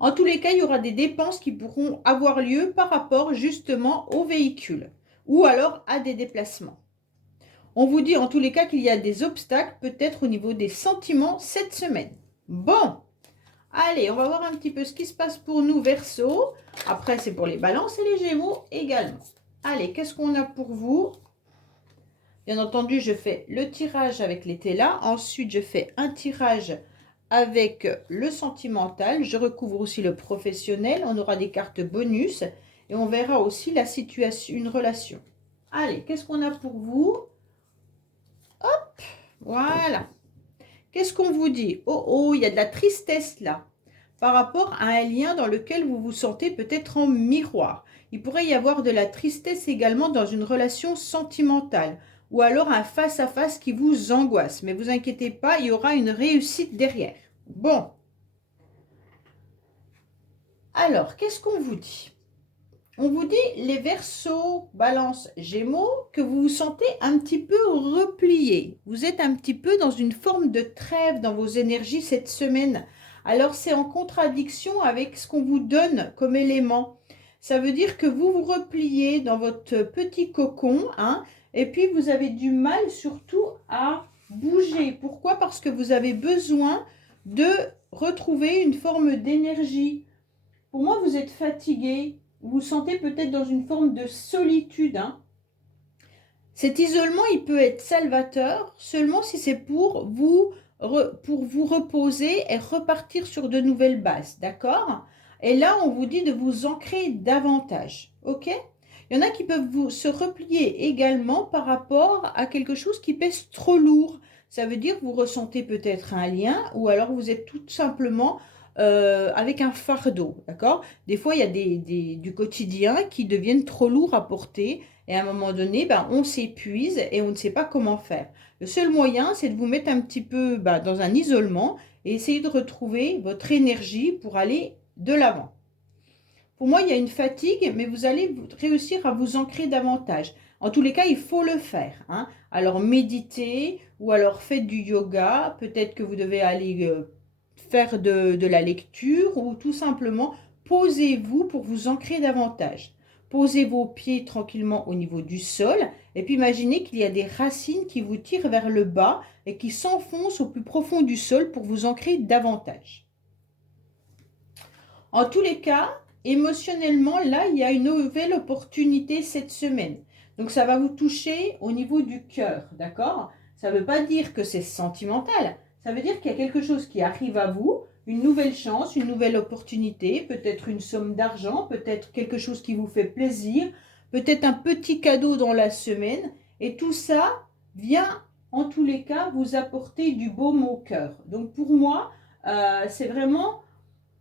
En tous les cas, il y aura des dépenses qui pourront avoir lieu par rapport justement au véhicule ou alors à des déplacements. On vous dit en tous les cas qu'il y a des obstacles, peut-être au niveau des sentiments cette semaine. Bon, allez, on va voir un petit peu ce qui se passe pour nous, Verseau. Après, c'est pour les balances et les gémeaux également. Allez, qu'est-ce qu'on a pour vous? Bien entendu, je fais le tirage avec les télas. Ensuite, je fais un tirage avec le sentimental. Je recouvre aussi le professionnel. On aura des cartes bonus. Et on verra aussi la situation, une relation. Allez, qu'est-ce qu'on a pour vous? Hop, voilà. Qu'est-ce qu'on vous dit? Oh, oh, il y a de la tristesse là, par rapport à un lien dans lequel vous vous sentez peut-être en miroir. Il pourrait y avoir de la tristesse également dans une relation sentimentale, ou alors un face-à-face qui vous angoisse. Mais vous inquiétez pas, il y aura une réussite derrière. Bon. Alors, qu'est-ce qu'on vous dit? On vous dit, les Verseaux, Balance, Gémeaux, que vous vous sentez un petit peu replié. Vous êtes un petit peu dans une forme de trêve dans vos énergies cette semaine. Alors, c'est en contradiction avec ce qu'on vous donne comme élément. Ça veut dire que vous vous repliez dans votre petit cocon, hein, et puis vous avez du mal surtout à bouger. Pourquoi? Parce que vous avez besoin de retrouver une forme d'énergie. Pour moi, vous êtes fatigué. Vous vous sentez peut-être dans une forme de solitude, hein. Cet isolement, il peut être salvateur seulement si c'est pour vous reposer et repartir sur de nouvelles bases, d'accord? Et là, on vous dit de vous ancrer davantage, ok? Il y en a qui peuvent se replier également par rapport à quelque chose qui pèse trop lourd. Ça veut dire que vous ressentez peut-être un lien ou alors vous êtes tout simplement avec un fardeau, d'accord? Des fois, il y a du quotidien qui deviennent trop lourds à porter et à un moment donné, ben, on s'épuise et on ne sait pas comment faire. Le seul moyen, c'est de vous mettre un petit peu dans un isolement et essayer de retrouver votre énergie pour aller de l'avant. Pour moi, il y a une fatigue, mais vous allez réussir à vous ancrer davantage. En tous les cas, il faut le faire, hein. Alors, méditez ou alors faites du yoga. Peut-être que vous devez aller faire de la lecture ou tout simplement posez-vous pour vous ancrer davantage. Posez vos pieds tranquillement au niveau du sol et puis imaginez qu'il y a des racines qui vous tirent vers le bas et qui s'enfoncent au plus profond du sol pour vous ancrer davantage. En tous les cas, émotionnellement, là, il y a une nouvelle opportunité cette semaine. Donc, ça va vous toucher au niveau du cœur, d'accord? Ça ne veut pas dire que c'est sentimental. Ça veut dire qu'il y a quelque chose qui arrive à vous, une nouvelle chance, une nouvelle opportunité, peut-être une somme d'argent, peut-être quelque chose qui vous fait plaisir, peut-être un petit cadeau dans la semaine. Et tout ça vient, en tous les cas, vous apporter du baume au cœur. Donc, pour moi, c'est vraiment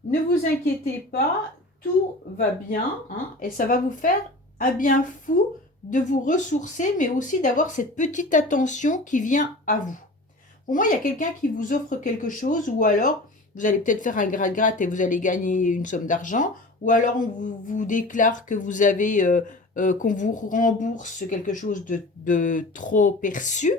ne vous inquiétez pas, tout va bien, hein, et ça va vous faire un bien fou de vous ressourcer, mais aussi d'avoir cette petite attention qui vient à vous. Pour moi, il y a quelqu'un qui vous offre quelque chose, ou alors vous allez peut-être faire un gratte-gratte et vous allez gagner une somme d'argent, ou alors on vous déclare que vous avez, qu'on vous rembourse quelque chose de trop perçu,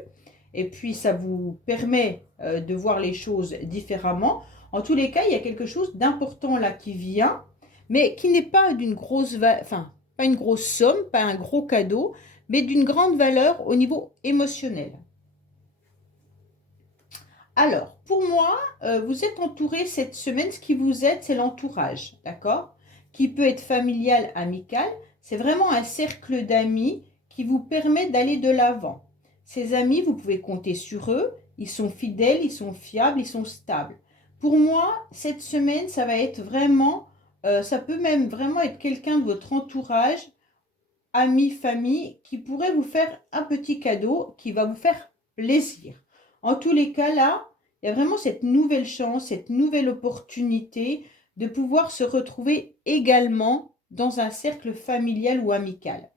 et puis ça vous permet de voir les choses différemment. En tous les cas, il y a quelque chose d'important là qui vient, mais qui n'est pas d'une grosse, enfin, pas une grosse somme, pas un gros cadeau, mais d'une grande valeur au niveau émotionnel. Alors, pour moi, vous êtes entouré cette semaine, ce qui vous aide, c'est l'entourage, d'accord? Qui peut être familial, amical. C'est vraiment un cercle d'amis qui vous permet d'aller de l'avant. Ces amis, vous pouvez compter sur eux. Ils sont fidèles, ils sont fiables, ils sont stables. Pour moi, cette semaine, ça va être vraiment, ça peut même vraiment être quelqu'un de votre entourage, ami, famille, qui pourrait vous faire un petit cadeau qui va vous faire plaisir. En tous les cas, là, il y a vraiment cette nouvelle chance, cette nouvelle opportunité de pouvoir se retrouver également dans un cercle familial ou amical.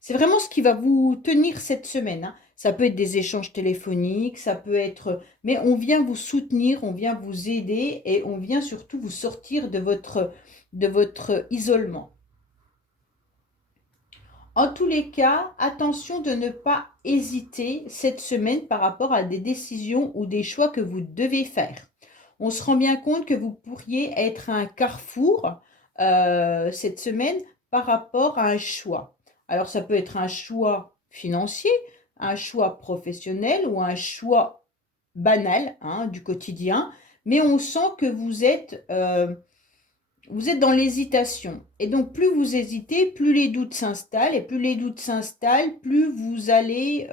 C'est vraiment ce qui va vous tenir cette semaine, hein. Ça peut être des échanges téléphoniques, ça peut être... Mais on vient vous soutenir, on vient vous aider et on vient surtout vous sortir de votre isolement. En tous les cas, attention de ne pas hésiter cette semaine par rapport à des décisions ou des choix que vous devez faire. On se rend bien compte que vous pourriez être à un carrefour cette semaine par rapport à un choix. Alors ça peut être un choix financier, un choix professionnel ou un choix banal, hein, du quotidien, mais on sent que vous êtes dans l'hésitation. Et donc, plus vous hésitez, plus les doutes s'installent. Et plus les doutes s'installent, plus vous allez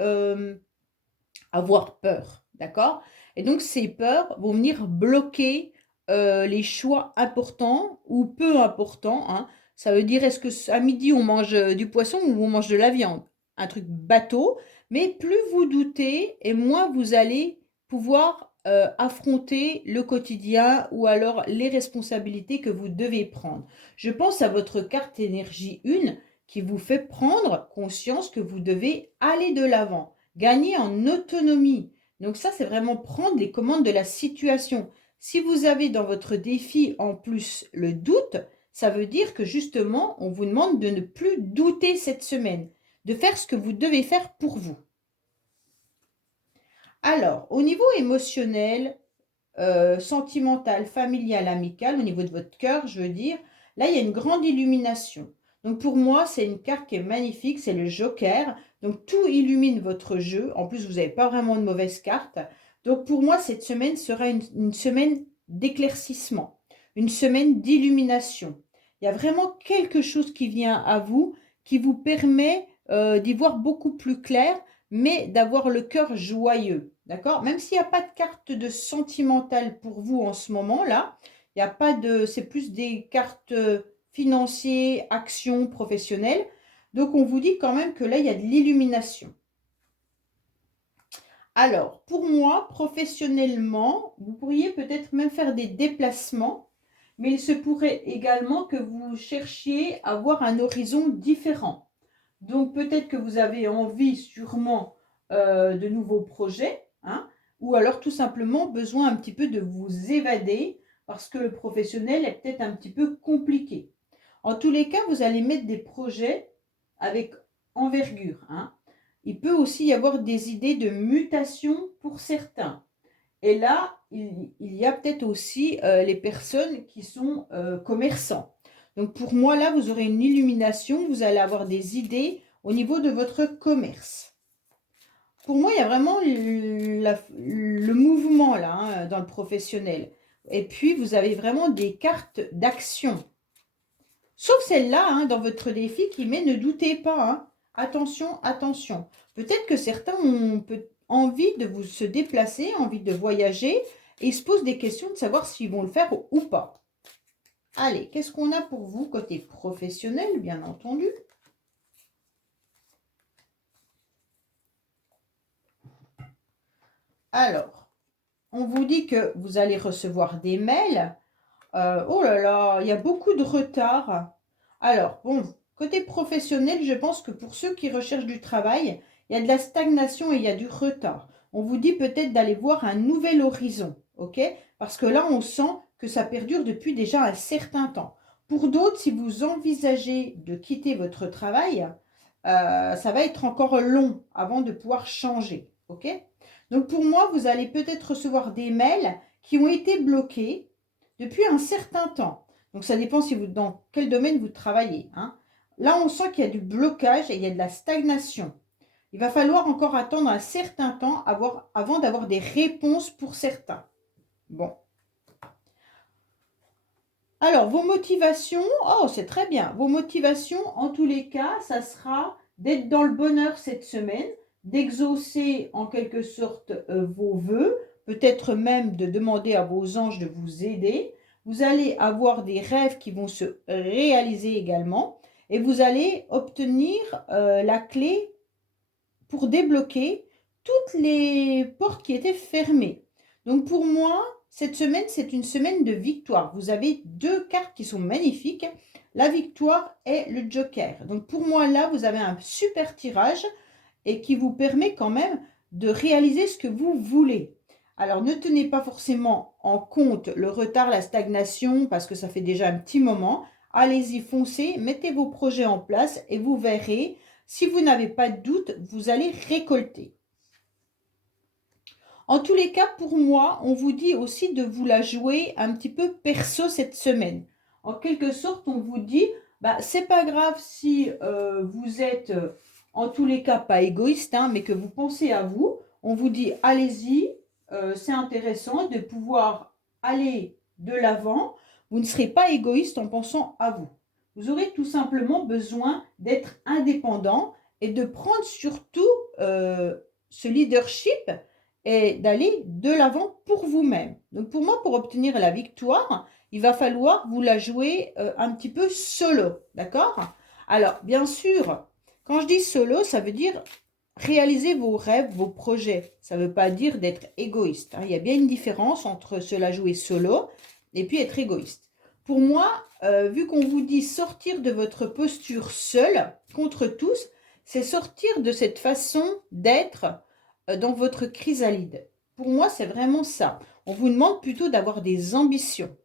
avoir peur. D'accord? Et donc, ces peurs vont venir bloquer les choix importants ou peu importants, hein. Ça veut dire, est-ce que à midi, on mange du poisson ou on mange de la viande? Un truc bateau. Mais plus vous doutez et moins vous allez pouvoir affronter le quotidien ou alors les responsabilités que vous devez prendre. Je pense à votre carte énergie 1 qui vous fait prendre conscience que vous devez aller de l'avant, gagner en autonomie. Donc ça, c'est vraiment prendre les commandes de la situation. Si vous avez dans votre défi en plus le doute, ça veut dire que justement, on vous demande de ne plus douter cette semaine, de faire ce que vous devez faire pour vous. Alors, au niveau émotionnel, sentimental, familial, amical, au niveau de votre cœur, je veux dire, là, il y a une grande illumination. Donc, pour moi, c'est une carte qui est magnifique, c'est le Joker. Donc, tout illumine votre jeu. En plus, vous n'avez pas vraiment de mauvaises cartes. Donc, pour moi, cette semaine sera une semaine d'éclaircissement, une semaine d'illumination. Il y a vraiment quelque chose qui vient à vous, qui vous permet d'y voir beaucoup plus clair, mais d'avoir le cœur joyeux. D'accord? Même s'il n'y a pas de carte de sentimentale pour vous en ce moment-là, il n'y a pas de, c'est plus des cartes financières, actions, professionnelles. Donc, on vous dit quand même que là, il y a de l'illumination. Alors, pour moi, professionnellement, vous pourriez peut-être même faire des déplacements, mais il se pourrait également que vous cherchiez à avoir un horizon différent. Donc, peut-être que vous avez envie sûrement de nouveaux projets, hein, ou alors tout simplement besoin un petit peu de vous évader parce que le professionnel est peut-être un petit peu compliqué. En tous les cas, vous allez mettre des projets avec envergure, hein. Il peut aussi y avoir des idées de mutation pour certains. Et là, il y a peut-être aussi les personnes qui sont commerçants. Donc pour moi, là, vous aurez une illumination, vous allez avoir des idées au niveau de votre commerce. Pour moi, il y a vraiment le mouvement là, hein, dans le professionnel. Et puis, vous avez vraiment des cartes d'action. Sauf celle-là, hein, dans votre défi qui met ne doutez pas, hein. Attention, attention. Peut-être que certains ont envie de se déplacer, envie de voyager, et ils se posent des questions de savoir s'ils vont le faire ou pas. Allez, qu'est-ce qu'on a pour vous côté professionnel, bien entendu? Alors, on vous dit que vous allez recevoir des mails. Oh là là, il y a beaucoup de retard. Alors, bon, côté professionnel, je pense que pour ceux qui recherchent du travail, il y a de la stagnation et il y a du retard. On vous dit peut-être d'aller voir un nouvel horizon, ok? Parce que là, on sent que ça perdure depuis déjà un certain temps. Pour d'autres, si vous envisagez de quitter votre travail, ça va être encore long avant de pouvoir changer, ok? Donc pour moi, vous allez peut-être recevoir des mails qui ont été bloqués depuis un certain temps. Donc ça dépend si vous, dans quel domaine vous travaillez, hein. Là, on sent qu'il y a du blocage et il y a de la stagnation. Il va falloir encore attendre un certain temps avant d'avoir des réponses pour certains. Bon. Alors, vos motivations, oh, c'est très bien. Vos motivations, en tous les cas, ça sera d'être dans le bonheur cette semaine, d'exaucer en quelque sorte vos vœux, peut-être même de demander à vos anges de vous aider. Vous allez avoir des rêves qui vont se réaliser également et vous allez obtenir la clé pour débloquer toutes les portes qui étaient fermées. Donc pour moi, cette semaine, c'est une semaine de victoire. Vous avez deux cartes qui sont magnifiques, la victoire et le joker. Donc pour moi, là, vous avez un super tirage et qui vous permet quand même de réaliser ce que vous voulez. Alors ne tenez pas forcément en compte le retard, la stagnation, parce que ça fait déjà un petit moment. Allez-y, foncez, mettez vos projets en place et vous verrez, si vous n'avez pas de doute, vous allez récolter. En tous les cas, pour moi, on vous dit aussi de vous la jouer un petit peu perso cette semaine. En quelque sorte, on vous dit, bah, c'est pas grave si vous êtes en tous les cas pas égoïste, hein, mais que vous pensez à vous. On vous dit, allez-y, c'est intéressant de pouvoir aller de l'avant. Vous ne serez pas égoïste en pensant à vous. Vous aurez tout simplement besoin d'être indépendant et de prendre surtout ce leadership et d'aller de l'avant pour vous-même. Donc pour moi, pour obtenir la victoire, il va falloir vous la jouer un petit peu solo, d'accord? Alors, bien sûr, quand je dis solo, ça veut dire réaliser vos rêves, vos projets. Ça ne veut pas dire d'être égoïste, hein. Il y a bien une différence entre se la jouer solo et puis être égoïste. Pour moi, vu qu'on vous dit sortir de votre posture seul contre tous, c'est sortir de cette façon d'être dans votre chrysalide. Pour moi, c'est vraiment ça. On vous demande plutôt d'avoir des ambitions.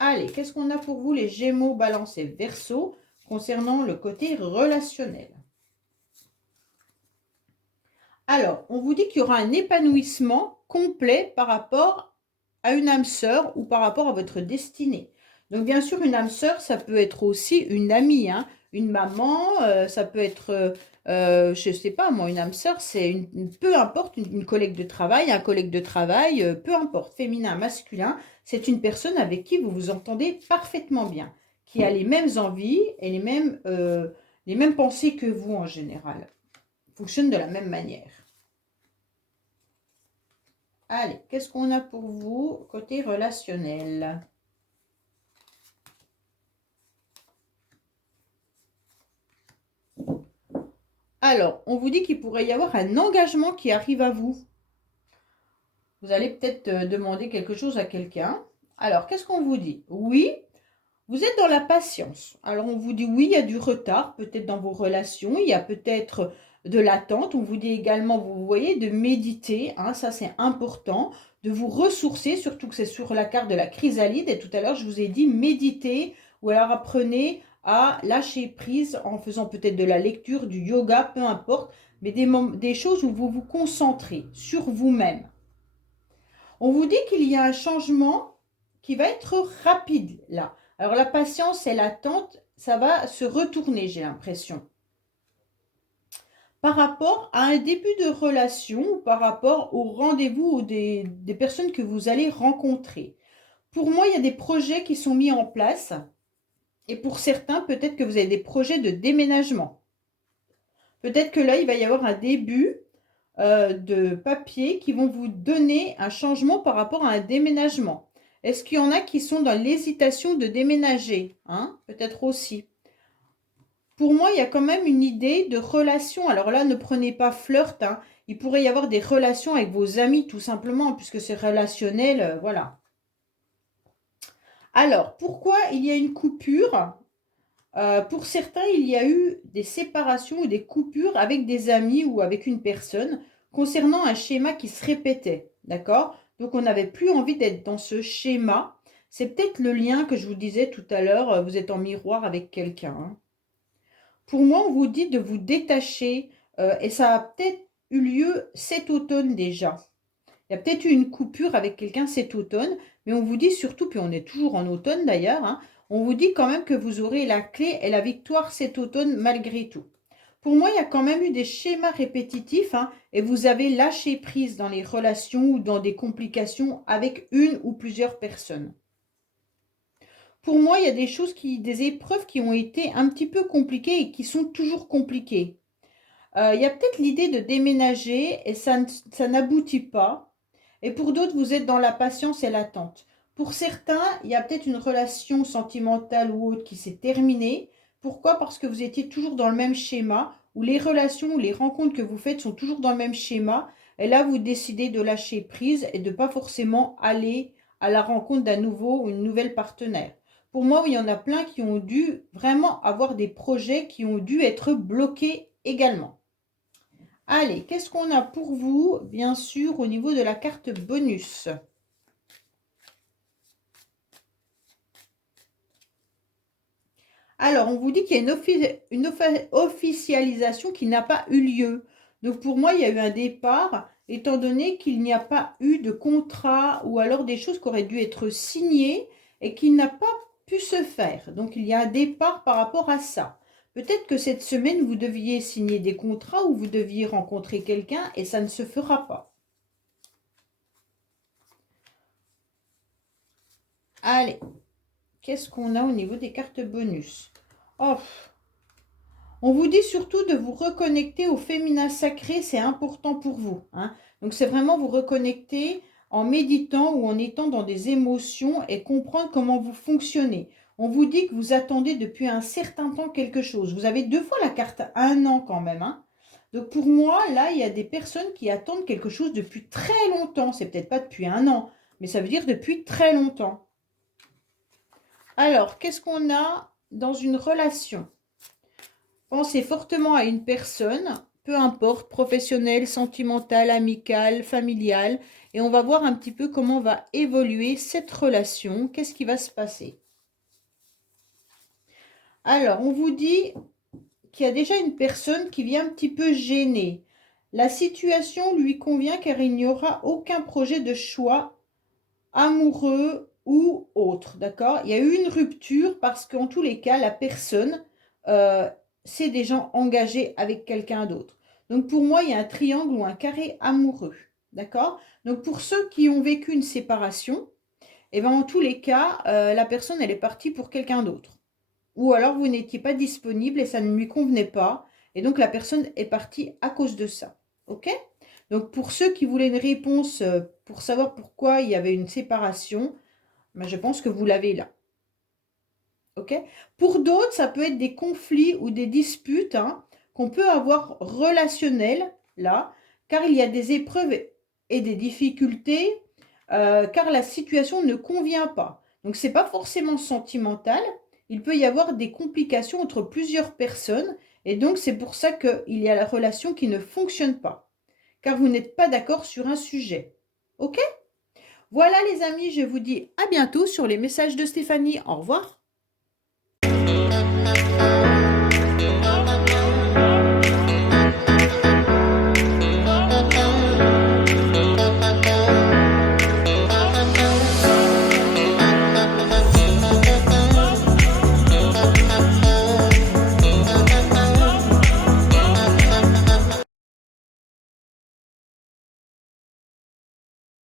Allez, qu'est-ce qu'on a pour vous les Gémeaux, Balance et Verseau concernant le côté relationnel? Alors, on vous dit qu'il y aura un épanouissement complet par rapport à une âme sœur ou par rapport à votre destinée. Donc, bien sûr, une âme sœur, ça peut être aussi une amie, hein, une maman, ça peut être, je ne sais pas, moi, une âme sœur, c'est peu importe, une collègue de travail, un collègue de travail, peu importe, féminin, masculin, c'est une personne avec qui vous vous entendez parfaitement bien, qui a les mêmes envies et les mêmes pensées que vous en général. Fonctionne de la même manière. Allez, qu'est-ce qu'on a pour vous côté relationnel? Alors, on vous dit qu'il pourrait y avoir un engagement qui arrive à vous. Vous allez peut-être demander quelque chose à quelqu'un. Alors, qu'est-ce qu'on vous dit? Oui, vous êtes dans la patience. Alors, on vous dit oui, il y a du retard, peut-être dans vos relations, il y a peut-être de l'attente. On vous dit également, vous voyez, de méditer, hein, ça c'est important, de vous ressourcer, surtout que c'est sur la carte de la chrysalide. Et tout à l'heure, je vous ai dit méditer, ou alors apprenez à lâcher prise en faisant peut-être de la lecture, du yoga, peu importe, mais des choses où vous vous concentrez sur vous-même. On vous dit qu'il y a un changement qui va être rapide là. Alors la patience et l'attente, ça va se retourner, j'ai l'impression. Par rapport à un début de relation ou par rapport au rendez-vous ou des personnes que vous allez rencontrer. Pour moi, il y a des projets qui sont mis en place. Et pour certains, peut-être que vous avez des projets de déménagement. Peut-être que là, il va y avoir un début de papier qui vont vous donner un changement par rapport à un déménagement. Est-ce qu'il y en a qui sont dans l'hésitation de déménager, hein? Peut-être aussi. Pour moi, il y a quand même une idée de relation. Alors là, ne prenez pas flirt, hein. Il pourrait y avoir des relations avec vos amis, tout simplement, puisque c'est relationnel, voilà. Alors, pourquoi il y a une coupure? Pour certains, il y a eu des séparations ou des coupures avec des amis ou avec une personne concernant un schéma qui se répétait, d'accord? Donc, on n'avait plus envie d'être dans ce schéma. C'est peut-être le lien que je vous disais tout à l'heure, vous êtes en miroir avec quelqu'un, hein. Pour moi, on vous dit de vous détacher et ça a peut-être eu lieu cet automne déjà. Il y a peut-être eu une coupure avec quelqu'un cet automne, mais on vous dit surtout, puis on est toujours en automne d'ailleurs, hein, on vous dit quand même que vous aurez la clé et la victoire cet automne malgré tout. Pour moi, il y a quand même eu des schémas répétitifs, hein, et vous avez lâché prise dans les relations ou dans des complications avec une ou plusieurs personnes. Pour moi, il y a des choses des épreuves qui ont été un petit peu compliquées et qui sont toujours compliquées. Il y a peut-être l'idée de déménager et ça n'aboutit pas. Et pour d'autres, vous êtes dans la patience et l'attente. Pour certains, il y a peut-être une relation sentimentale ou autre qui s'est terminée. Pourquoi? Parce que vous étiez toujours dans le même schéma, où les relations ou les rencontres que vous faites sont toujours dans le même schéma. Et là, vous décidez de lâcher prise et de ne pas forcément aller à la rencontre d'un nouveau ou une nouvelle partenaire. Pour moi, il y en a plein qui ont dû vraiment avoir des projets qui ont dû être bloqués également. Allez, qu'est-ce qu'on a pour vous, bien sûr, au niveau de la carte bonus? Alors, on vous dit qu'il y a une officialisation qui n'a pas eu lieu. Donc, pour moi, il y a eu un départ, étant donné qu'il n'y a pas eu de contrat ou alors des choses qui auraient dû être signées et qui n'a pas pu se faire. Donc, il y a un départ par rapport à ça. Peut-être que cette semaine, vous deviez signer des contrats ou vous deviez rencontrer quelqu'un et ça ne se fera pas. Allez, qu'est-ce qu'on a au niveau des cartes bonus? Oh, on vous dit surtout de vous reconnecter au féminin sacré, c'est important pour vous, hein. Donc, c'est vraiment vous reconnecter en méditant ou en étant dans des émotions et comprendre comment vous fonctionnez. On vous dit que vous attendez depuis un certain temps quelque chose. Vous avez deux fois la carte 1 an quand même, hein. Donc, pour moi, là, il y a des personnes qui attendent quelque chose depuis très longtemps. C'est peut-être pas depuis 1 an, mais ça veut dire depuis très longtemps. Alors, qu'est-ce qu'on a dans une relation? Pensez fortement à une personne, peu importe, professionnelle, sentimentale, amicale, familiale, et on va voir un petit peu comment va évoluer cette relation, qu'est-ce qui va se passer. Alors, on vous dit qu'il y a déjà une personne qui vient un petit peu gêner. La situation lui convient car il n'y aura aucun projet de choix amoureux ou autre, d'accord? Il y a eu une rupture parce qu'en tous les cas, la personne, c'est des gens engagés avec quelqu'un d'autre. Donc pour moi, il y a un triangle ou un carré amoureux, d'accord? Donc pour ceux qui ont vécu une séparation, et ben en tous les cas, la personne, elle est partie pour quelqu'un d'autre. Ou alors vous n'étiez pas disponible et ça ne lui convenait pas, et donc la personne est partie à cause de ça, ok? Donc, pour ceux qui voulaient une réponse pour savoir pourquoi il y avait une séparation, ben, je pense que vous l'avez là. OK? Pour d'autres, ça peut être des conflits ou des disputes, hein, qu'on peut avoir relationnelles, là, car il y a des épreuves et des difficultés, car la situation ne convient pas. Donc, ce n'est pas forcément sentimental. Il peut y avoir des complications entre plusieurs personnes et donc c'est pour ça qu'il y a la relation qui ne fonctionne pas, car vous n'êtes pas d'accord sur un sujet. OK? Voilà les amis, je vous dis à bientôt sur les messages de Stéphanie. Au revoir.